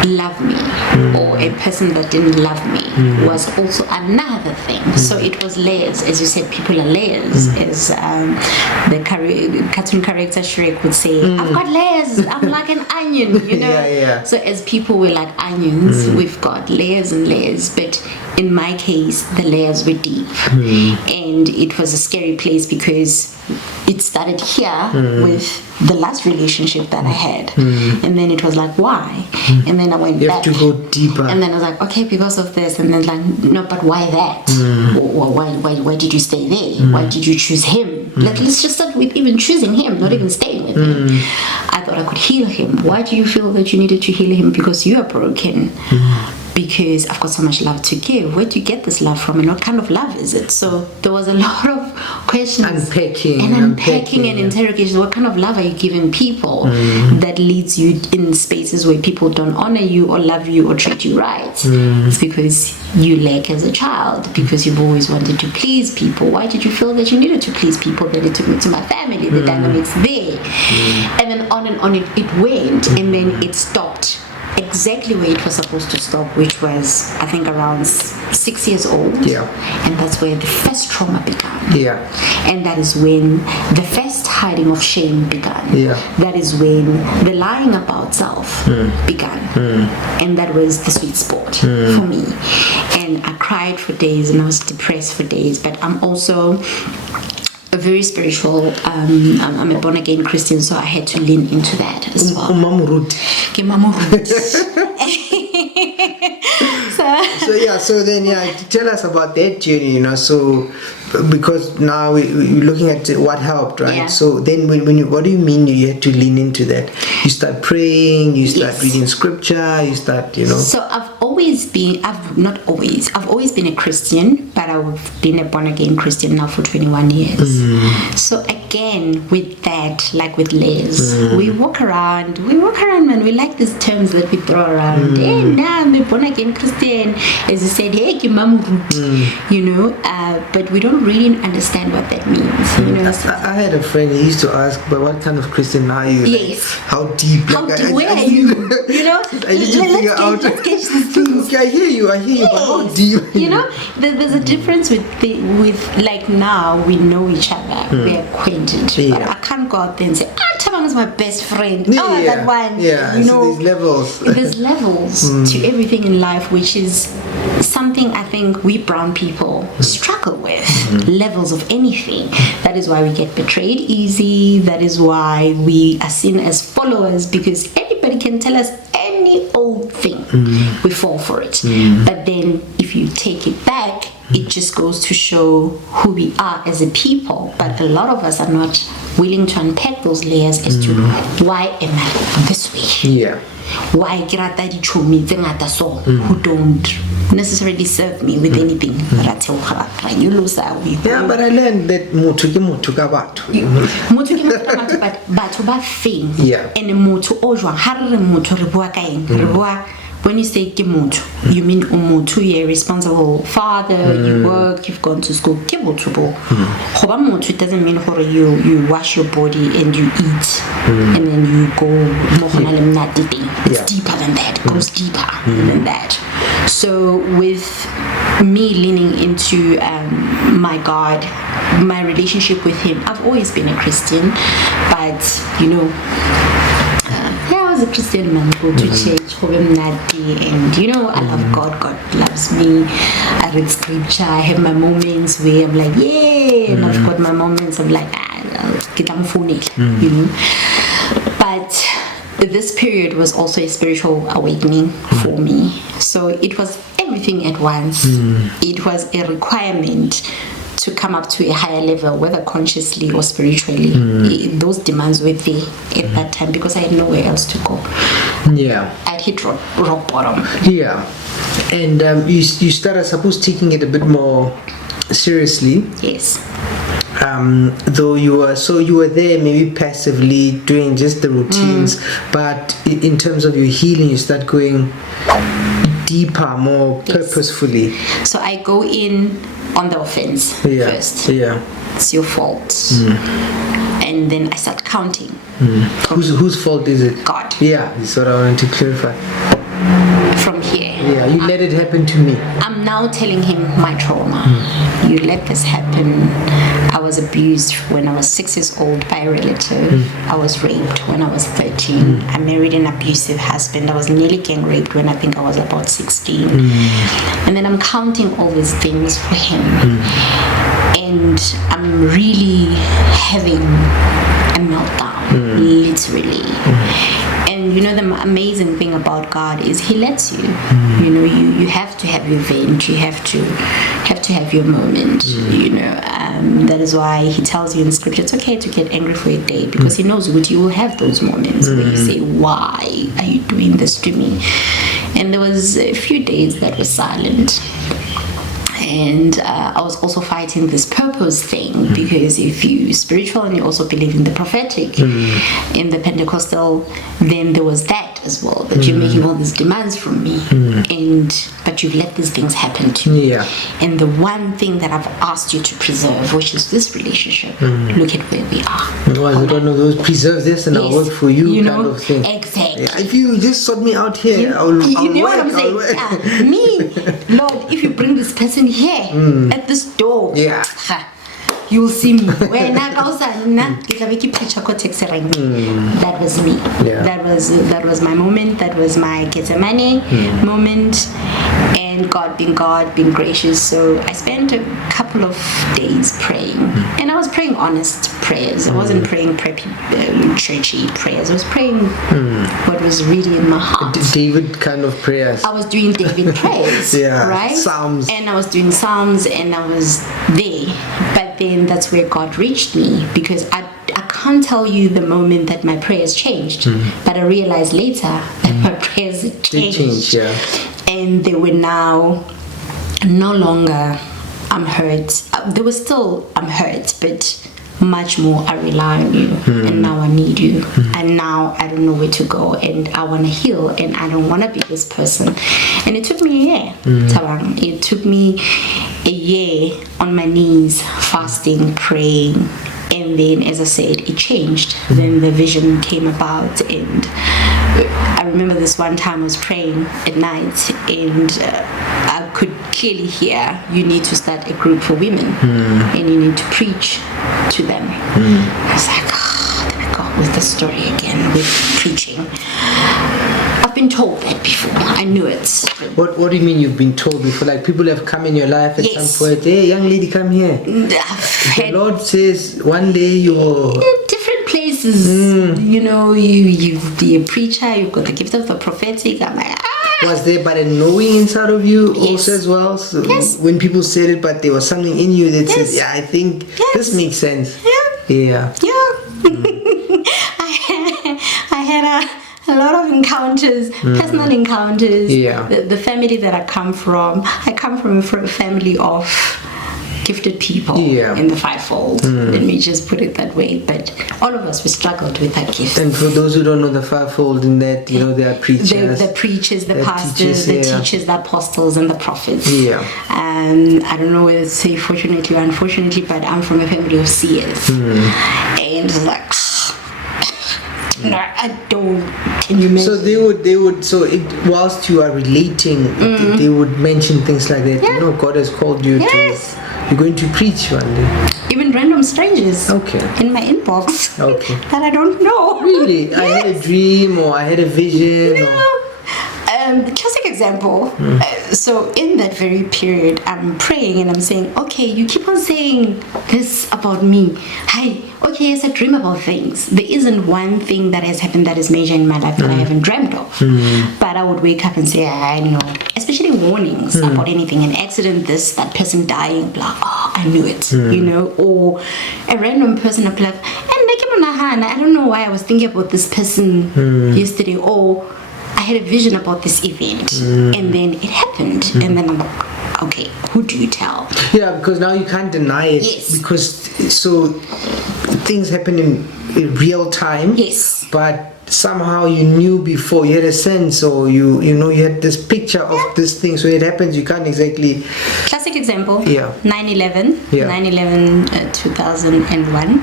love me, or a person that didn't love me, was also another thing. So it was layers. As you said, people are layers. As the cartoon character Shrek would say, I've got layers, I'm like an onion, So as people, we're like onions, we've got layers and layers. But in my case, the layers were deep, and it was a scary place because it started here with the last relationship that I had, and then it was like, why? And then I went you back have to go deeper, and then I was like, okay, because of this, and then like, no, but why that? Why did you stay there? Why did you choose him? Let's just start with even choosing him, not even staying with him. I thought I could heal him. Why do you feel that you needed to heal him? Because you are broken. Because I've got so much love to give. Where do you get this love from, and what kind of love is it? So there was a lot of questions, unpacking and interrogation. What kind of love are you giving people that leads you in spaces where people don't honor you or love you or treat you right? It's because you lack as a child, because you've always wanted to please people. Why did you feel that you needed to please people? Then it took me to my family, the dynamics there, and then on it went, and then it stopped exactly where it was supposed to stop, which was, I think, around 6 years old. Yeah. And that's where the first trauma began. Yeah. And that is when the first hiding of shame began. Yeah. That is when the lying about self began. And that was the sweet spot for me. And I cried for days and I was depressed for days. But I'm also a very spiritual, I'm a born again Christian, so I had to lean into that as well. So then tell us about that journey, so because now we're looking at what helped, right? Yeah. So then when you, what do you mean you had to lean into that? You start praying, you start reading scripture, you start, So I've always been a Christian, but I've been a born again Christian now for 21 years. So again, with that, like with Les, we walk around, man. We like these terms that we throw around. Hey, nah, I'm a born again Christian. As you said, hey, but we don't really understand what that means. I had a friend, he used to ask, but what kind of Christian are you? Yes. Like, how deep? Where are you? I need to figure out. Let's catch these things. Okay, I hear you, Yes. but how deep? There's a difference with like now we know each other, we're acquainted. Yeah. But I can't go out there and say, Thabang is my best friend. That one. Yeah, so there's levels. There's levels to everything in life, which is something I think we brown people struggle with. Levels of anything. That is why we get betrayed easy. That is why we are seen as followers, because anybody can tell us any old thing. We fall for it. But then if you take it back, it just goes to show who we are as a people. But a lot of us are not willing to unpack those layers as to why am I this way? Yeah. Why who don't necessarily serve me with anything. Yeah, but I learned that mutu ke mutu ka batho. Mutu ke mutu ka batho, but batho ba feng. Yeah. And mutu o jwang ha re mutu re bua ka eng? Re bua, when you say ke mutu, you mean umutu, you're a responsible father, you work, you've gone to school. Ke mutu bo. Hoba mutu, it doesn't mean you wash your body and you eat and then you go it's deeper than that. It goes deeper than that. So with me leaning into my God, my relationship with Him, I've always been a Christian, but I was a Christian man, go to church, and I love God, God loves me. I read scripture, I have my moments where I'm like, yeah, and I've got my moments of like, But this period was also a spiritual awakening for me. So it was everything at once. It was a requirement to come up to a higher level, whether consciously or spiritually. Those demands were there at that time because I had nowhere else to go. Yeah. I'd hit rock bottom. Yeah. And you started, I suppose, taking it a bit more seriously. Yes. Though you were there maybe passively doing just the routines, but in terms of your healing, you start going deeper, more purposefully. So I go in on the offense first. Yeah. It's your fault. And then I start counting. Whose fault is it? God. Yeah, that's what I wanted to clarify. From here. Yeah, you let it happen to me. I'm now telling him my trauma. You let this happen. I was abused when I was 6 years old by a relative. I was raped when I was 13. I married an abusive husband. I was nearly gang raped when I think I was about 16. And then I'm counting all these things for him. And I'm really having a meltdown, literally. And the amazing thing about God is He lets you. You have to have your vent. You have to have your moment. That is why He tells you in Scripture it's okay to get angry for a day, because He knows what you will have those moments where you say, "Why are you doing this to me?" And there was a few days that were silent. And I was also fighting this purpose thing, because if you spiritual and you also believe in the prophetic, in the Pentecostal, then there was that as well, that you're making all these demands from me. But but you've let these things happen to you. Yeah. And the one thing that I've asked you to preserve, which is this relationship, look at where we are. Well, I don't know, those preserve this and I'll work for you, kind of thing. Exactly. Yeah, if you just sort me out here, I'll you know work, what I'm saying? Me, Lord, if you bring this person here at this door, you will see me. That was me. That was my moment. That was my Getsemane moment. And God being gracious. So I spent a couple of days praying, and I was praying honest prayers. I wasn't praying preppy, churchy prayers. I was praying what was really in my heart. David kind of prayers. I was doing David prayers, right? Psalms. And I was doing Psalms, and I was there. But then that's where God reached me, because I can't tell you the moment that my prayers changed, but I realized later that my prayers changed. And they were now no longer, I'm hurt. They were still, I'm hurt, but much more, I rely on you, and now I need you, and now I don't know where to go, and I want to heal, and I don't want to be this person. And it took me a year, Thabang. It took me a year on my knees, fasting, praying, and then, as I said, it changed. Then the vision came about, and I remember this one time I was praying at night, and I could clearly hear, you need to start a group for women, and you need to preach to them. I was like, there we go with the story again, with preaching. I've been told that before. I knew it. What do you mean you've been told before? Like, people have come in your life at some point. Hey, young lady, come here. The Lord says one day you will... different places. You know, you be a preacher. You've got the gift of the prophetic. I'm like, Was there but a knowing inside of you also as well? So when people said it, but there was something in you that said, I think this makes sense. Yeah. I had a lot of encounters, personal encounters. The family that I come from a family of gifted people in the fivefold. Let me just put it that way. But all of us, we struggled with our gifts. And for those who don't know the fivefold, in that, you know, there are preachers, the preachers, the pastors, the teachers, the apostles, and the prophets. I don't know whether to say fortunately or unfortunately, but I'm from a family of seers. And it's like, no, I don't. Can you imagine? So they would. So whilst you are relating, they would mention things like that. You know, God has called you to. You're going to preach one day. Even random strangers. In my inbox. That I don't know. Really, I had a dream or I had a vision. Classic example. So in that very period, I'm praying and I'm saying, okay, you keep on saying this about me. Okay, yes, I dream about things. There isn't one thing that has happened that is major in my life that I haven't dreamt of. But I would wake up and say, I know. Especially warnings about anything, an accident, that person dying, blah, I knew it, you know. Or a random person, I'd be like, I don't know why I was thinking about this person yesterday, or I had a vision about this event, and then it happened, and then I'm like, okay, who do you tell? Yeah, because now you can't deny it. Because so things happen in real time. But somehow you knew before, you had a sense, or you know you had this picture of this thing, so it happens, you can't exactly. Classic example. 9/11. 9/11 2001.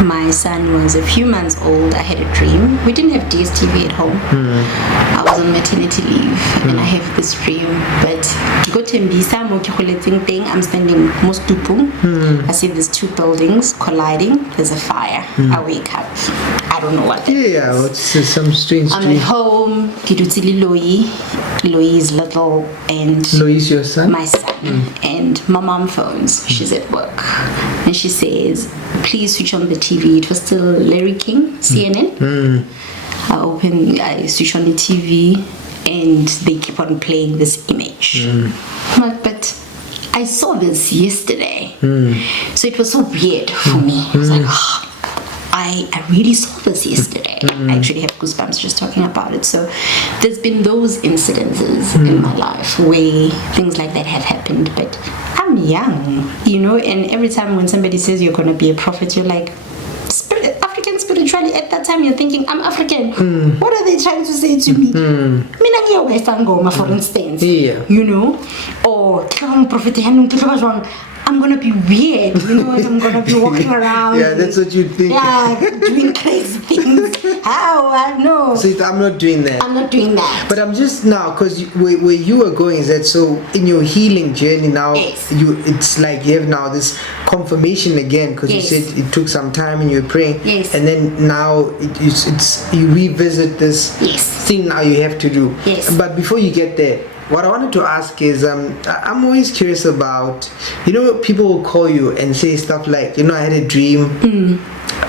My son was a few months old. I had a dream. We didn't have DSTV at home. I was on maternity leave, and I have this dream. But I'm standing most I see these two buildings colliding. There's a fire. I wake up. I don't know what. It's some strange dream. I'm at home. Loi is little, and Loi is your son? My son. And my mom phones. She's at work, and she says, please switch on the TV. It was still Larry King, CNN. I switch on the TV, and they keep on playing this image. I'm like, but I saw this yesterday. So it was so weird for me. I was like, I really saw this yesterday. I actually have goosebumps just talking about it. So there's been those incidences in my life where things like that have happened, but I'm young, you know, and every time when somebody says you're going to be a prophet, you're like, African spirituality, at that time you're thinking, I'm African. What are they trying to say to me? Mina ngiyawesa ngoma, for instance. You know? Or Thabang prophet I'm gonna be weird, you know, I'm gonna be walking around. Yeah, that's what you think. Yeah, doing crazy things. How? I know. So I'm not doing that. I'm not doing that. But I'm just now, because where you were going is that, so in your healing journey now, yes. It's like you have now this confirmation again, because yes. you said it took some time and you were praying. Yes. And then now it's you revisit this yes. thing now you have to do. Yes. But before you get there, what I wanted to ask is, I'm always curious about, you know, people will call you and say stuff like, you know, I had a dream,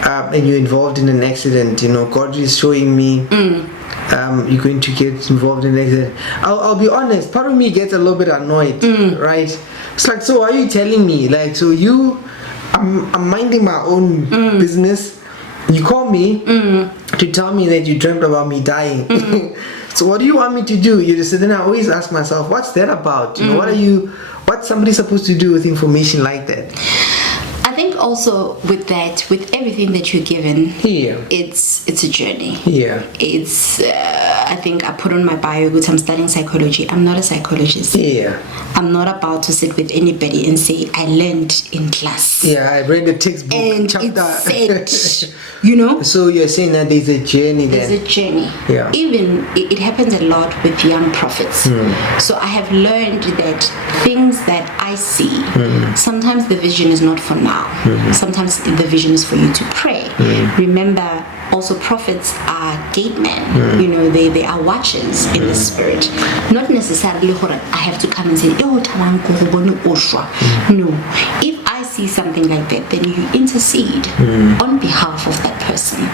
and you're involved in an accident, you know, God is showing me, you're going to get involved in an accident. I'll be honest, part of me gets a little bit annoyed, right? It's like, so why are you telling me? Like, so I'm minding my own business, you call me to tell me that you dreamt about me dying. So what do you want me to do? You just, then I always ask myself, what's that about? You know, what's somebody supposed to do with information like that? I think also with that, with everything that you're given, it's a journey. Yeah. It's I think I put on my bio because I'm studying psychology. I'm not a psychologist. Yeah. I'm not about to sit with anybody and say I learned in class. Yeah, I read the textbook and chapter. It said, you know. So you're saying that there's a journey then? There's a journey. Yeah. Even it happens a lot with young prophets. So I have learned that things that I see, sometimes the vision is not for now. Sometimes the vision is for you to pray. Remember, also prophets are gate men. You know, they are watchers in the spirit. Not necessarily I have to come and say, oh, no. If I see something like that, then you intercede on behalf of that person.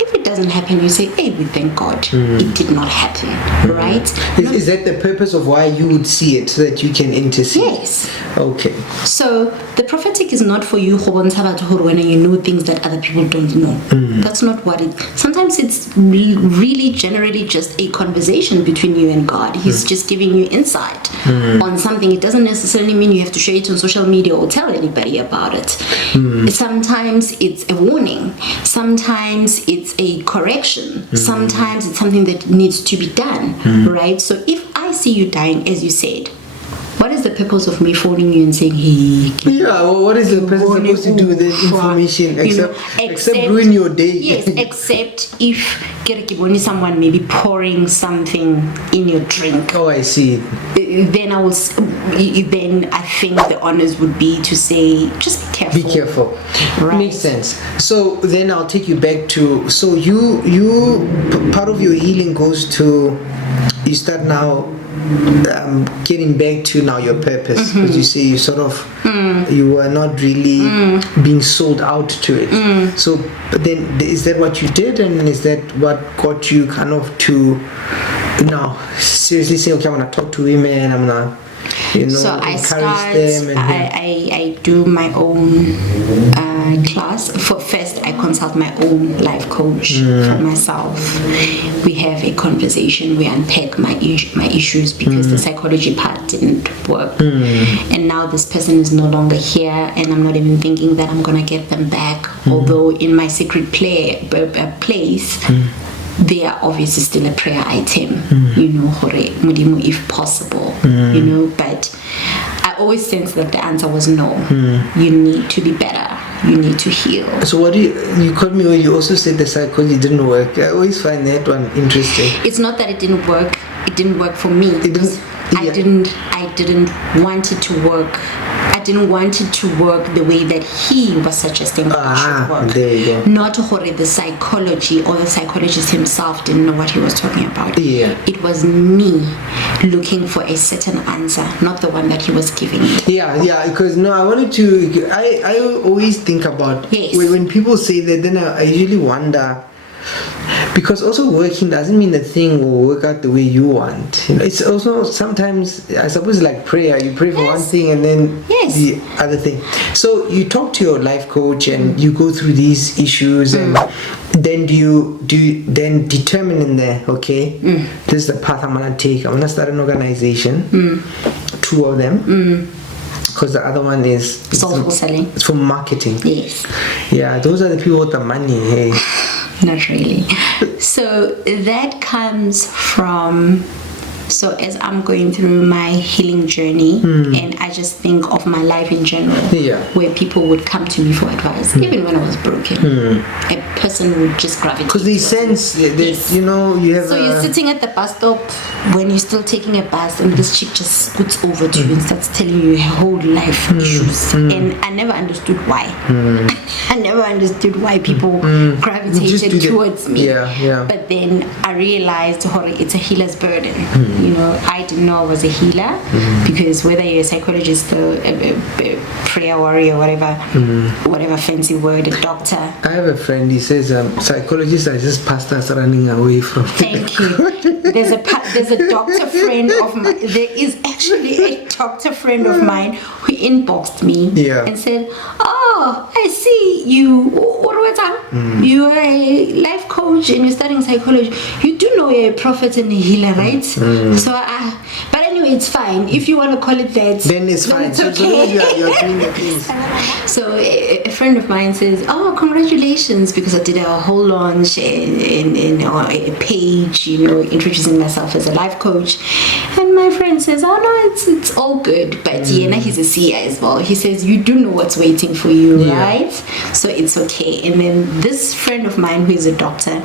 If it doesn't happen, you say, hey, we thank God it did not happen, right? Is that the purpose of why you would see it, so that you can intercede? Yes. Okay. So the prophetic is not for you when you know things that other people don't know. That's not what it. Sometimes it's really generally just a conversation between you and God. He's just giving you insight on something. It doesn't necessarily mean you have to share it on social media or tell anybody about it. Sometimes it's a warning. Sometimes it's a correction. Sometimes it's something that needs to be done, right? So if I see you dying, as you said, what is the purpose of me phoning you and saying, hey? Yeah, well, what is the person supposed to do with that information except ruin your day? Yes, except if someone maybe pouring something in your drink. Oh, I see. Then I think the honors would be to say, just be careful. Be careful. Right. Makes sense. So then I'll take you back to, so you part of your healing goes to, you start now getting back to now your purpose, because you say you sort of you were not really being sold out to it. So but then is that what you did, and is that what got you kind of to now seriously say, okay, I'm gonna talk to women, I'm gonna, you know, so I encourage them? And I do my own class. First I consult my own life coach for myself. We have a conversation, we unpack my issues, because the psychology part didn't work, and now this person is no longer here, and I'm not even thinking that I'm gonna get them back, although in my secret place they are obviously still a prayer item, you know, if possible, you know, but I always sense that the answer was no. You need to be better, you need to heal. So what do you called me when you also said the psychology didn't work? I always find that one interesting. It's not that it didn't work for me. I didn't want it to work. I didn't want it to work the way that he was suggesting that it should work. There you go. Not the psychology or the psychologist himself didn't know what he was talking about. Yeah. It was me looking for a certain answer, not the one that he was giving me. Yeah, because no, I wanted to, I always think about, when people say that, then I usually wonder, because also working doesn't mean the thing will work out the way you want. You know, it's also sometimes, I suppose, like prayer. You pray for one thing and then the other thing. So you talk to your life coach and you go through these issues, and then do you then determine in there, okay, this is the path I'm gonna take. I'm gonna start an organization, 2 of them. Because the other one is social selling. It's for marketing. Yes. Yeah, those are the people with the money. Hey. Not really. So that comes from, so as I'm going through my healing journey, and I just think of my life in general, where people would come to me for advice, even when I was broken, a person would just gravitate. Because they sense that, Yes. you know, you have. So you're sitting at the bus stop when you're still taking a bus, and this chick just scoots over to you and starts telling you her whole life issues, and I never understood why. I never understood why people gravitated towards me. But then I realized, it's a healer's burden. You know, I didn't know I was a healer, because whether you're a psychologist or a prayer warrior, whatever fancy word, a doctor. I have a friend, he says psychologists are just pastors running away from. Thank you. There's a doctor friend of mine. There is actually a doctor friend of mine who inboxed me and said, "Oh, I see you. You are a life coach and you're studying psychology. You do know you're a prophet and a healer, right?" So, but anyway, it's fine. If you want to call it that, then it's fine. It's okay. You're doing the things. So a friend of mine says, "Oh, congratulations," because I did a whole launch and a page, you know, introducing myself as a life coach. And my friend says, "Oh no, it's all good." But he's a seer as well. He says, "You do know what's waiting for you, right? So it's okay." And then this friend of mine who is a doctor,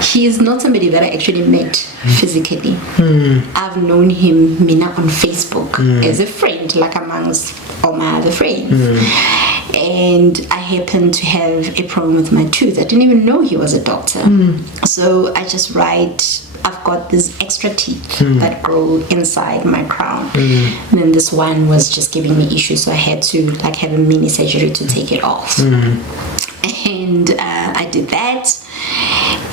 he is not somebody that I actually met physically. I've known him on Facebook as a friend, like amongst all my other friends. And I happened to have a problem with my tooth. I didn't even know he was a doctor. So I just write, I've got these extra teeth that grow inside my crown. And then this one was just giving me issues, so I had to have a mini surgery to take it off. And I did that.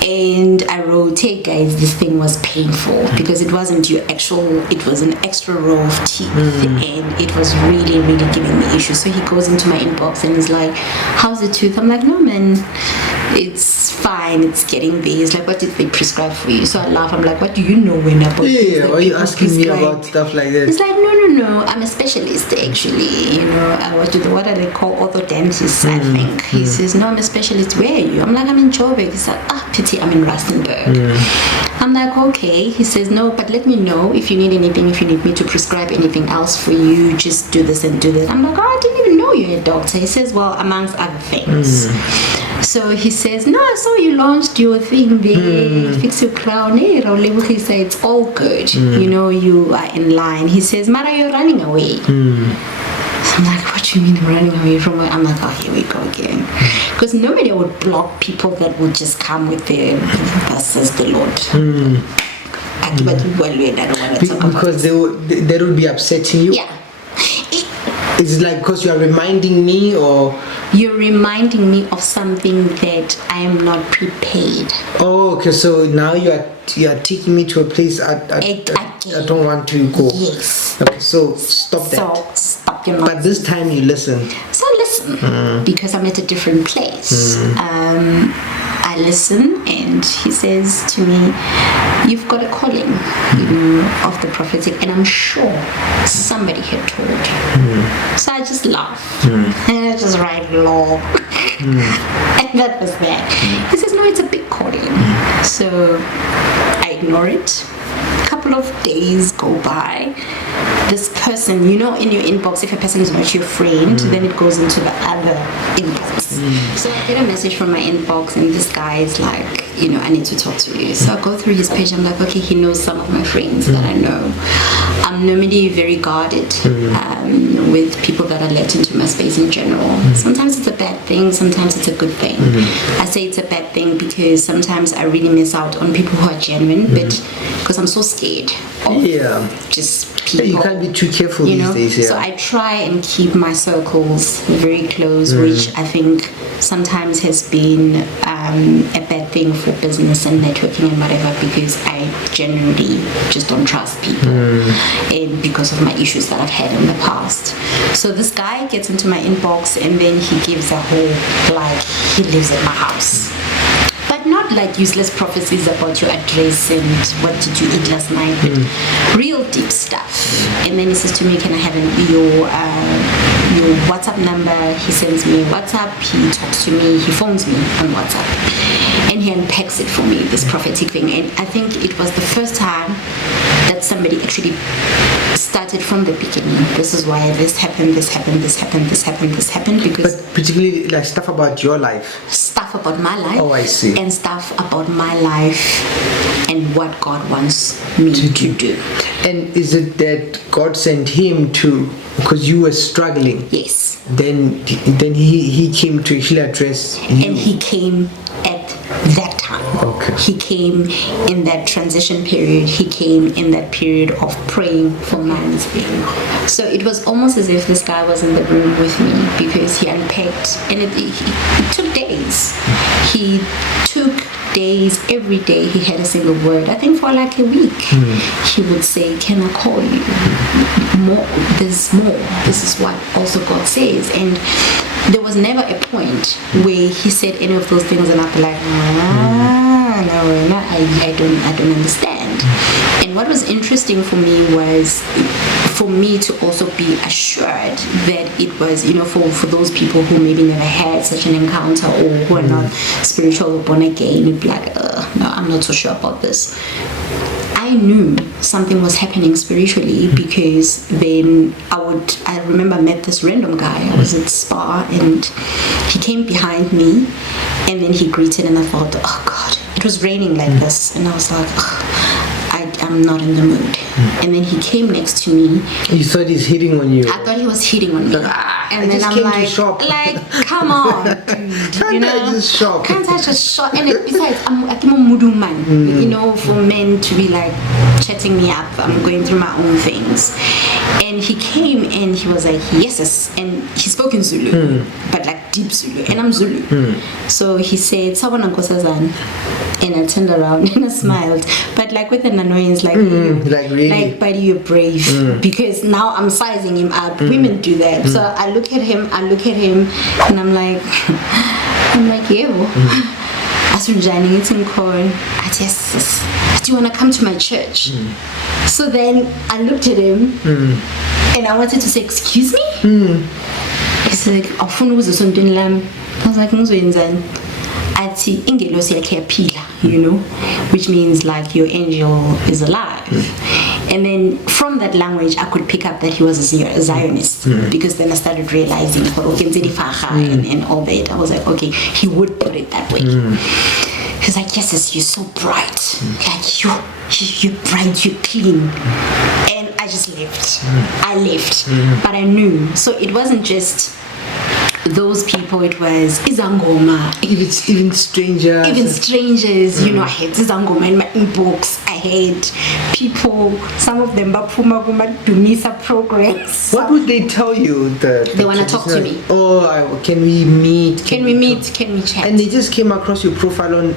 And I wrote, "Hey guys, this thing was painful because it wasn't your actual, it was an extra row of teeth, and it was really, really giving me issues." So he goes into my inbox and he's like, "How's the tooth?" I'm like, "No man, it's fine, it's getting there." He's like, "What did they prescribe for you?" So I laugh. I'm like, "What do you know when about why are you asking me about stuff like that?" He's like, no, I'm a specialist actually, you know, what are they called, orthodontists, I think. He says, "No, I'm a specialist. Where are you?" I'm like, "I'm in Joburg." He's like, pity, I'm in Rustenburg. I'm like, "Okay." He says, "No, but let me know if you need anything, if you need me to prescribe anything else for you, just do this and do that." I'm like, "Oh, I didn't even know you're a doctor." He says, "Well, amongst other things." So he says, "No, I saw you launched your thing there, fix your crown." He says, "It's all good. You know, you are in line." He says, "Mara, you're running away." So I'm like, "What do you mean I'm running away from where?" I'm like, "Oh, here we go again." Because normally I would block people that would just come with their "Thus says the Lord." I don't want to talk about because they would be upsetting you. Yeah. Is it like because you are reminding me, or you're reminding me of something that I am not prepared? Oh, okay. So now you are taking me to a place I don't want to go. Yes. Okay. So stop that. So stop your nonsense. But this time you listen. So I listen because I'm at a different place. I listen, and he says to me, "You've got a calling, you know, of the prophetic," and I'm sure somebody had told you. So I just laugh and I just write law, and that was that. He says, "No, it's a big calling." So I ignore it. A couple of days go by. This person, you know, in your inbox, if a person is not your friend, then it goes into the other inbox. So I get a message from my inbox, and this guy is like, you know, "I need to talk to you." So I go through his page. I'm like, okay, he knows some of my friends that I know. I'm normally very guarded with people that are let into my space in general. Sometimes it's a bad thing, sometimes it's a good thing. I say it's a bad thing because sometimes I really miss out on people who are genuine, but because I'm so scared of just people. You can't be too careful these days. Yeah. So I try and keep my circles very close, which I think sometimes has been a bad thing for business and networking and whatever, because I genuinely just don't trust people and because of my issues that I've had in the past. So this guy gets into my inbox, and then he gives a whole, like, he lives at my house. But not like useless prophecies about your address and what did you eat last night, but real deep stuff. And then he says to me, "Can I have your your WhatsApp number. He sends me a WhatsApp, he talks to me, he phones me on WhatsApp, and he unpacks it for me, this prophetic thing. And I think it was the first time that somebody actually started from the beginning. This is why this happened, this happened, this happened, this happened, this happened, because... But particularly like stuff about your life? Stuff about my life. Oh, I see. And stuff about my life and what God wants me to do. And is it that God sent him to, because you were struggling? Yes. Then he came to actually address you. And he came at that time. Okay. He came in that transition period. He came in that period of praying for man's being. So it was almost as if this guy was in the room with me, because he unpacked, and it took days. He took days, every day he had a single word. I think for like a week, he would say, "Can I call you? More, there's more. This is what also God says." And there was never a point where he said any of those things and I'd be like, no, I don't understand. And what was interesting for me was for me to also be assured that it was, for those people who maybe never had such an encounter or who are not spiritual or born again, you'd be like, no, I'm not so sure about this. I knew something was happening spiritually, because then I remember I met this random guy. I was at Spa and he came behind me and then he greeted, and I thought, oh God, it was raining like this, and I was like, I'm not in the mood. And then he came next to me. You thought he's hitting on you? I thought he was hitting on me. And then I'm like, come on, dude. Can't I just shop? Can't I just shop? And besides, I'm a mudu man. For men to be like chatting me up, I'm going through my own things. And he came and he was like, yes. And he spoke in Zulu, but like deep Zulu. And I'm Zulu. So he said, "Sawona nkosazana." And I turned around and I smiled, but like with an annoyance, like really? Like, buddy, you're brave, because now I'm sizing him up. Women do that. So I look at him, and I'm like, yo. Asunjani, it's in corn. Yes. Do you want to come to my church? So then I looked at him, and I wanted to say, excuse me? He's like, I was like, which means like your angel is alive. And then from that language I could pick up that he was a Zionist, because then I started realizing and all that. I was like, okay, he would put it that way. He's like, yes, you're so bright, like you're bright, you're clean. And I just left. I left, but I knew. So it wasn't just those people, it was Izangoma, even strangers, I had Izangoma in my inbox. I had people, some of them Bapuma Dumisa programs. What would they tell you? They want to talk to me. Oh, can we meet? Can we chat? And they just came across your profile on...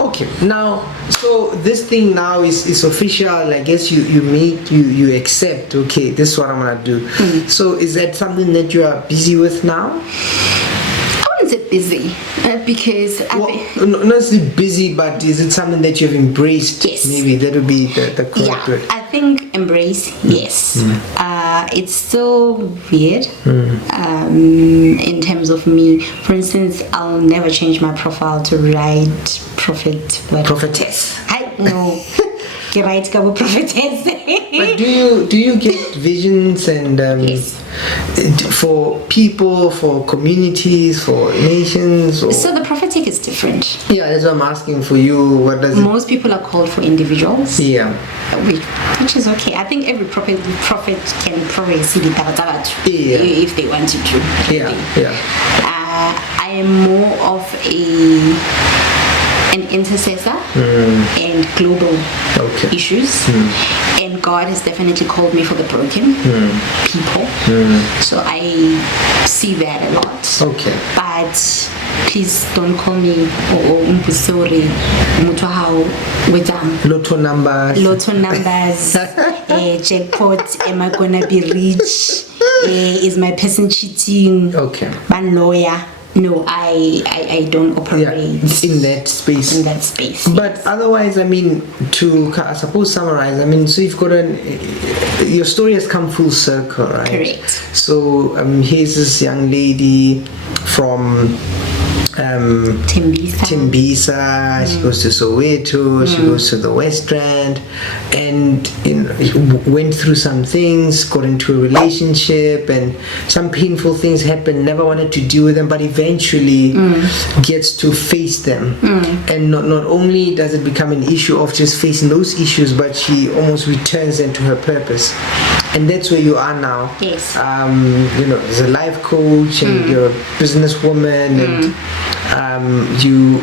Okay, now, so this thing now is official. I guess you accept, okay, this is what I'm gonna do. So is that something that you are busy with now? I wouldn't say busy, because not necessarily busy, but is it something that you've embraced? Yes. Maybe that would be the correct word. I think embrace, yes. It's still weird in terms of me. For instance, I'll never change my profile to write prophetess. I know. Prophetess. But do you get visions and yes, for people, for communities, for nations? So the prophetic is different. Yeah, that's what I'm asking for you. What does most people are called for individuals. Yeah. Which is okay. I think every prophet can prophesy if they wanted to. Yeah. I am more of an intercessor and global issues, and God has definitely called me for the broken people, so I see that a lot. Okay. But please don't call me umpusori with lotto numbers, jackpot, am I gonna be rich, is my person cheating, okay, man lawyer. No, I don't operate in that space. In that space. But yes. Otherwise, I mean, to I suppose summarize, I mean, so you've got your story has come full circle, right? Correct. So here's this young lady from Tembisa. She goes to Soweto, she goes to the West Rand, and went through some things, got into a relationship, and some painful things happened, never wanted to deal with them, but eventually gets to face them. And not only does it become an issue of just facing those issues, but she almost returns into her purpose. And that's where you are now. Yes. As a life coach, and you're a businesswoman, and you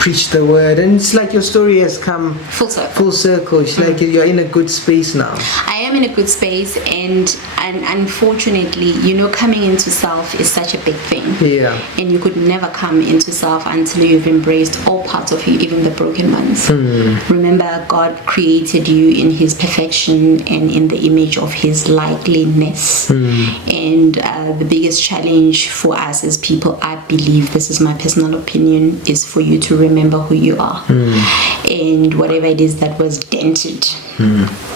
preach the word, and it's like your story has come full circle. It's like you're in a good space now. I am in a good space, and unfortunately, coming into self is such a big thing. Yeah. And you could never come into self until you've embraced all parts of you, even the broken ones. Remember, God created you in His perfection and in the image of His likeness. And the biggest challenge for us as people, I believe, this is my personal opinion, is for you to remember who you are. And whatever it is that was dented,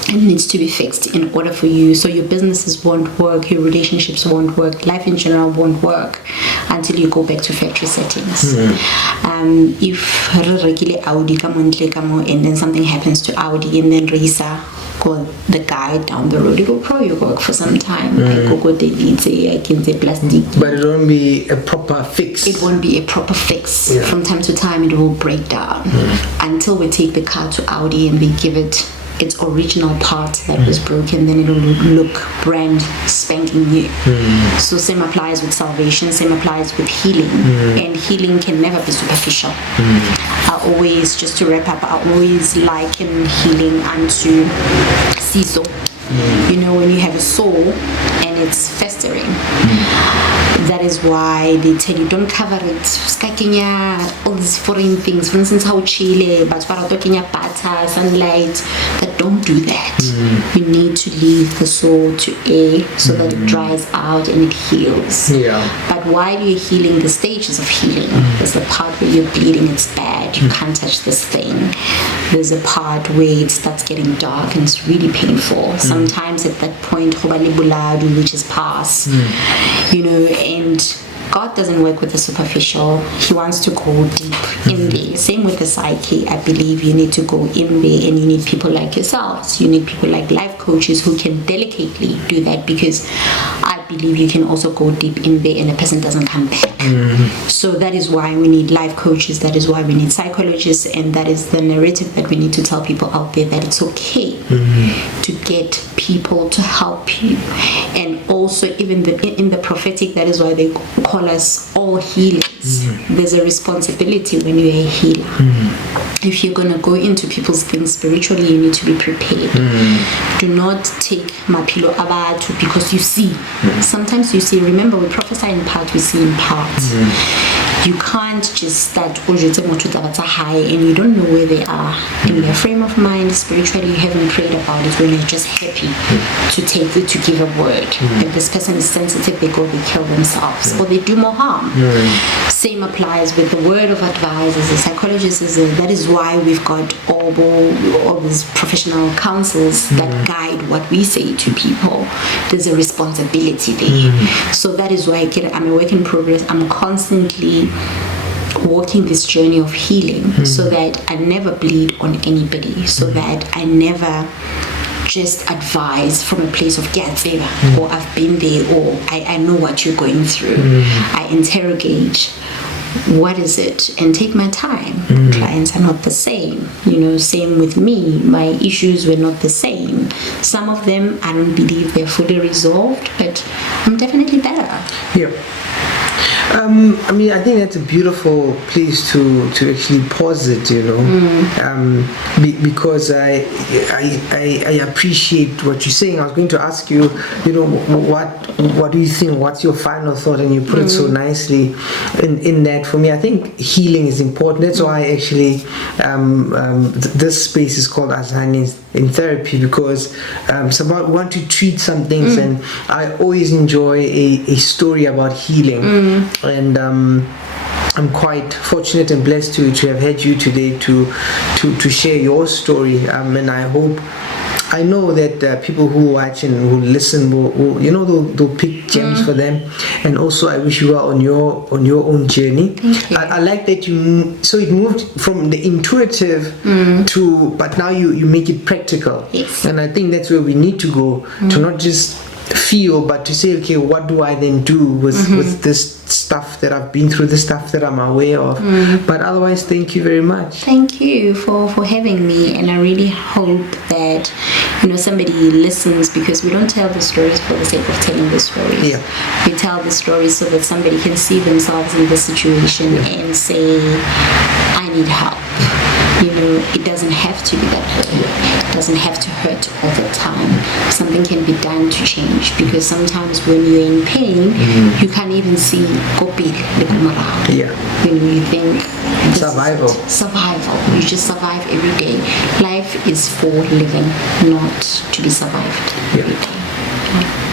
it needs to be fixed in order for you. So your businesses won't work, your relationships won't work, life in general won't work until you go back to factory settings. If Audi and then something happens to Audi, and then Risa, the guy down the road, it will probably work for some time. But it won't be a proper fix. It won't be a proper fix. From time to time it will break down until we take the car to Audi and we give it its original part that was broken, then it will look brand spanking new. So same applies with salvation, same applies with healing. And healing can never be superficial. I always, just to wrap up, I always liken healing unto seesaw. When you have a sore and it's festering, that is why they tell you don't cover it. All these foreign things, for instance, how Chile, but butter, sunlight, that don't do that. You need to leave the sore to air so that it dries out and it heals. But while you're healing, the stages of healing, there's the part where you're bleeding, it's bad, you can't touch this thing. There's a part where it starts getting dark and it's really painful. Sometimes at that point, which is past, and God doesn't work with the superficial. He wants to go deep in there. Same with the psyche. I believe you need to go in there, and you need people like yourselves. You need people like life coaches who can delicately do that, because I believe you can also go deep in there and a person doesn't come back. So that is why we need life coaches. That is why we need psychologists, and that is the narrative that we need to tell people out there, that it's okay to get people to help you. And also even in the prophetic, that is why they call us all healers. There's a responsibility when you're a healer. If you're going to go into people's things spiritually, you need to be prepared. Do not take mapilo abatu because you see. Sometimes you see, remember, we prophesy in part, we see in part. You can't just start high and you don't know where they are in their frame of mind. Spiritually, you haven't prayed about it when you're just happy to give a word. If this person is sensitive, they go, they kill themselves, or they do more harm. Same applies with the word of advice. As a psychologist, that is why we've got all these professional counsels that guide what we say to people. There's a responsibility there. So that is why I'm a work in progress. I'm constantly walking this journey of healing so that I never bleed on anybody, so that I never just advise from a place of gatseva, or I've been there, or I know what you're going through. I interrogate, what is it, and take my time. Clients are not the same, same with me. My issues were not the same. Some of them I don't believe they're fully resolved, but I'm definitely better. I think that's a beautiful place to actually pause it, because I appreciate what you're saying. I was going to ask you, what what do you think? What's your final thought? And you put it so nicely in that. For me, I think healing is important. That's why actually this space is called Azania in Therapy, because it's about want to treat some things, and I always enjoy a story about healing, and I'm quite fortunate and blessed to have had you today to share your story, and I know that people who watch and who listen will they'll pick gems for them. And also I wish you well on your own journey. Thank you. I like that so it moved from the intuitive but now you make it practical. Yes. And I think that's where we need to go, to not just feel, but to say, okay, what do I then do with this stuff that I've been through, the stuff that I'm aware of. But otherwise, thank you very much. Thank you for having me, and I really hope that somebody listens, because we don't tell the stories for the sake of telling the stories. Yeah. We tell the stories so that somebody can see themselves in the situation and say, I need help. It doesn't have to be that way. It doesn't have to hurt all the time. Something can be done to change, because sometimes when you're in pain, you can't even see kopi le kumara. Yeah. You think survival. You just survive every day. Life is for living, not to be survived every day. Yeah.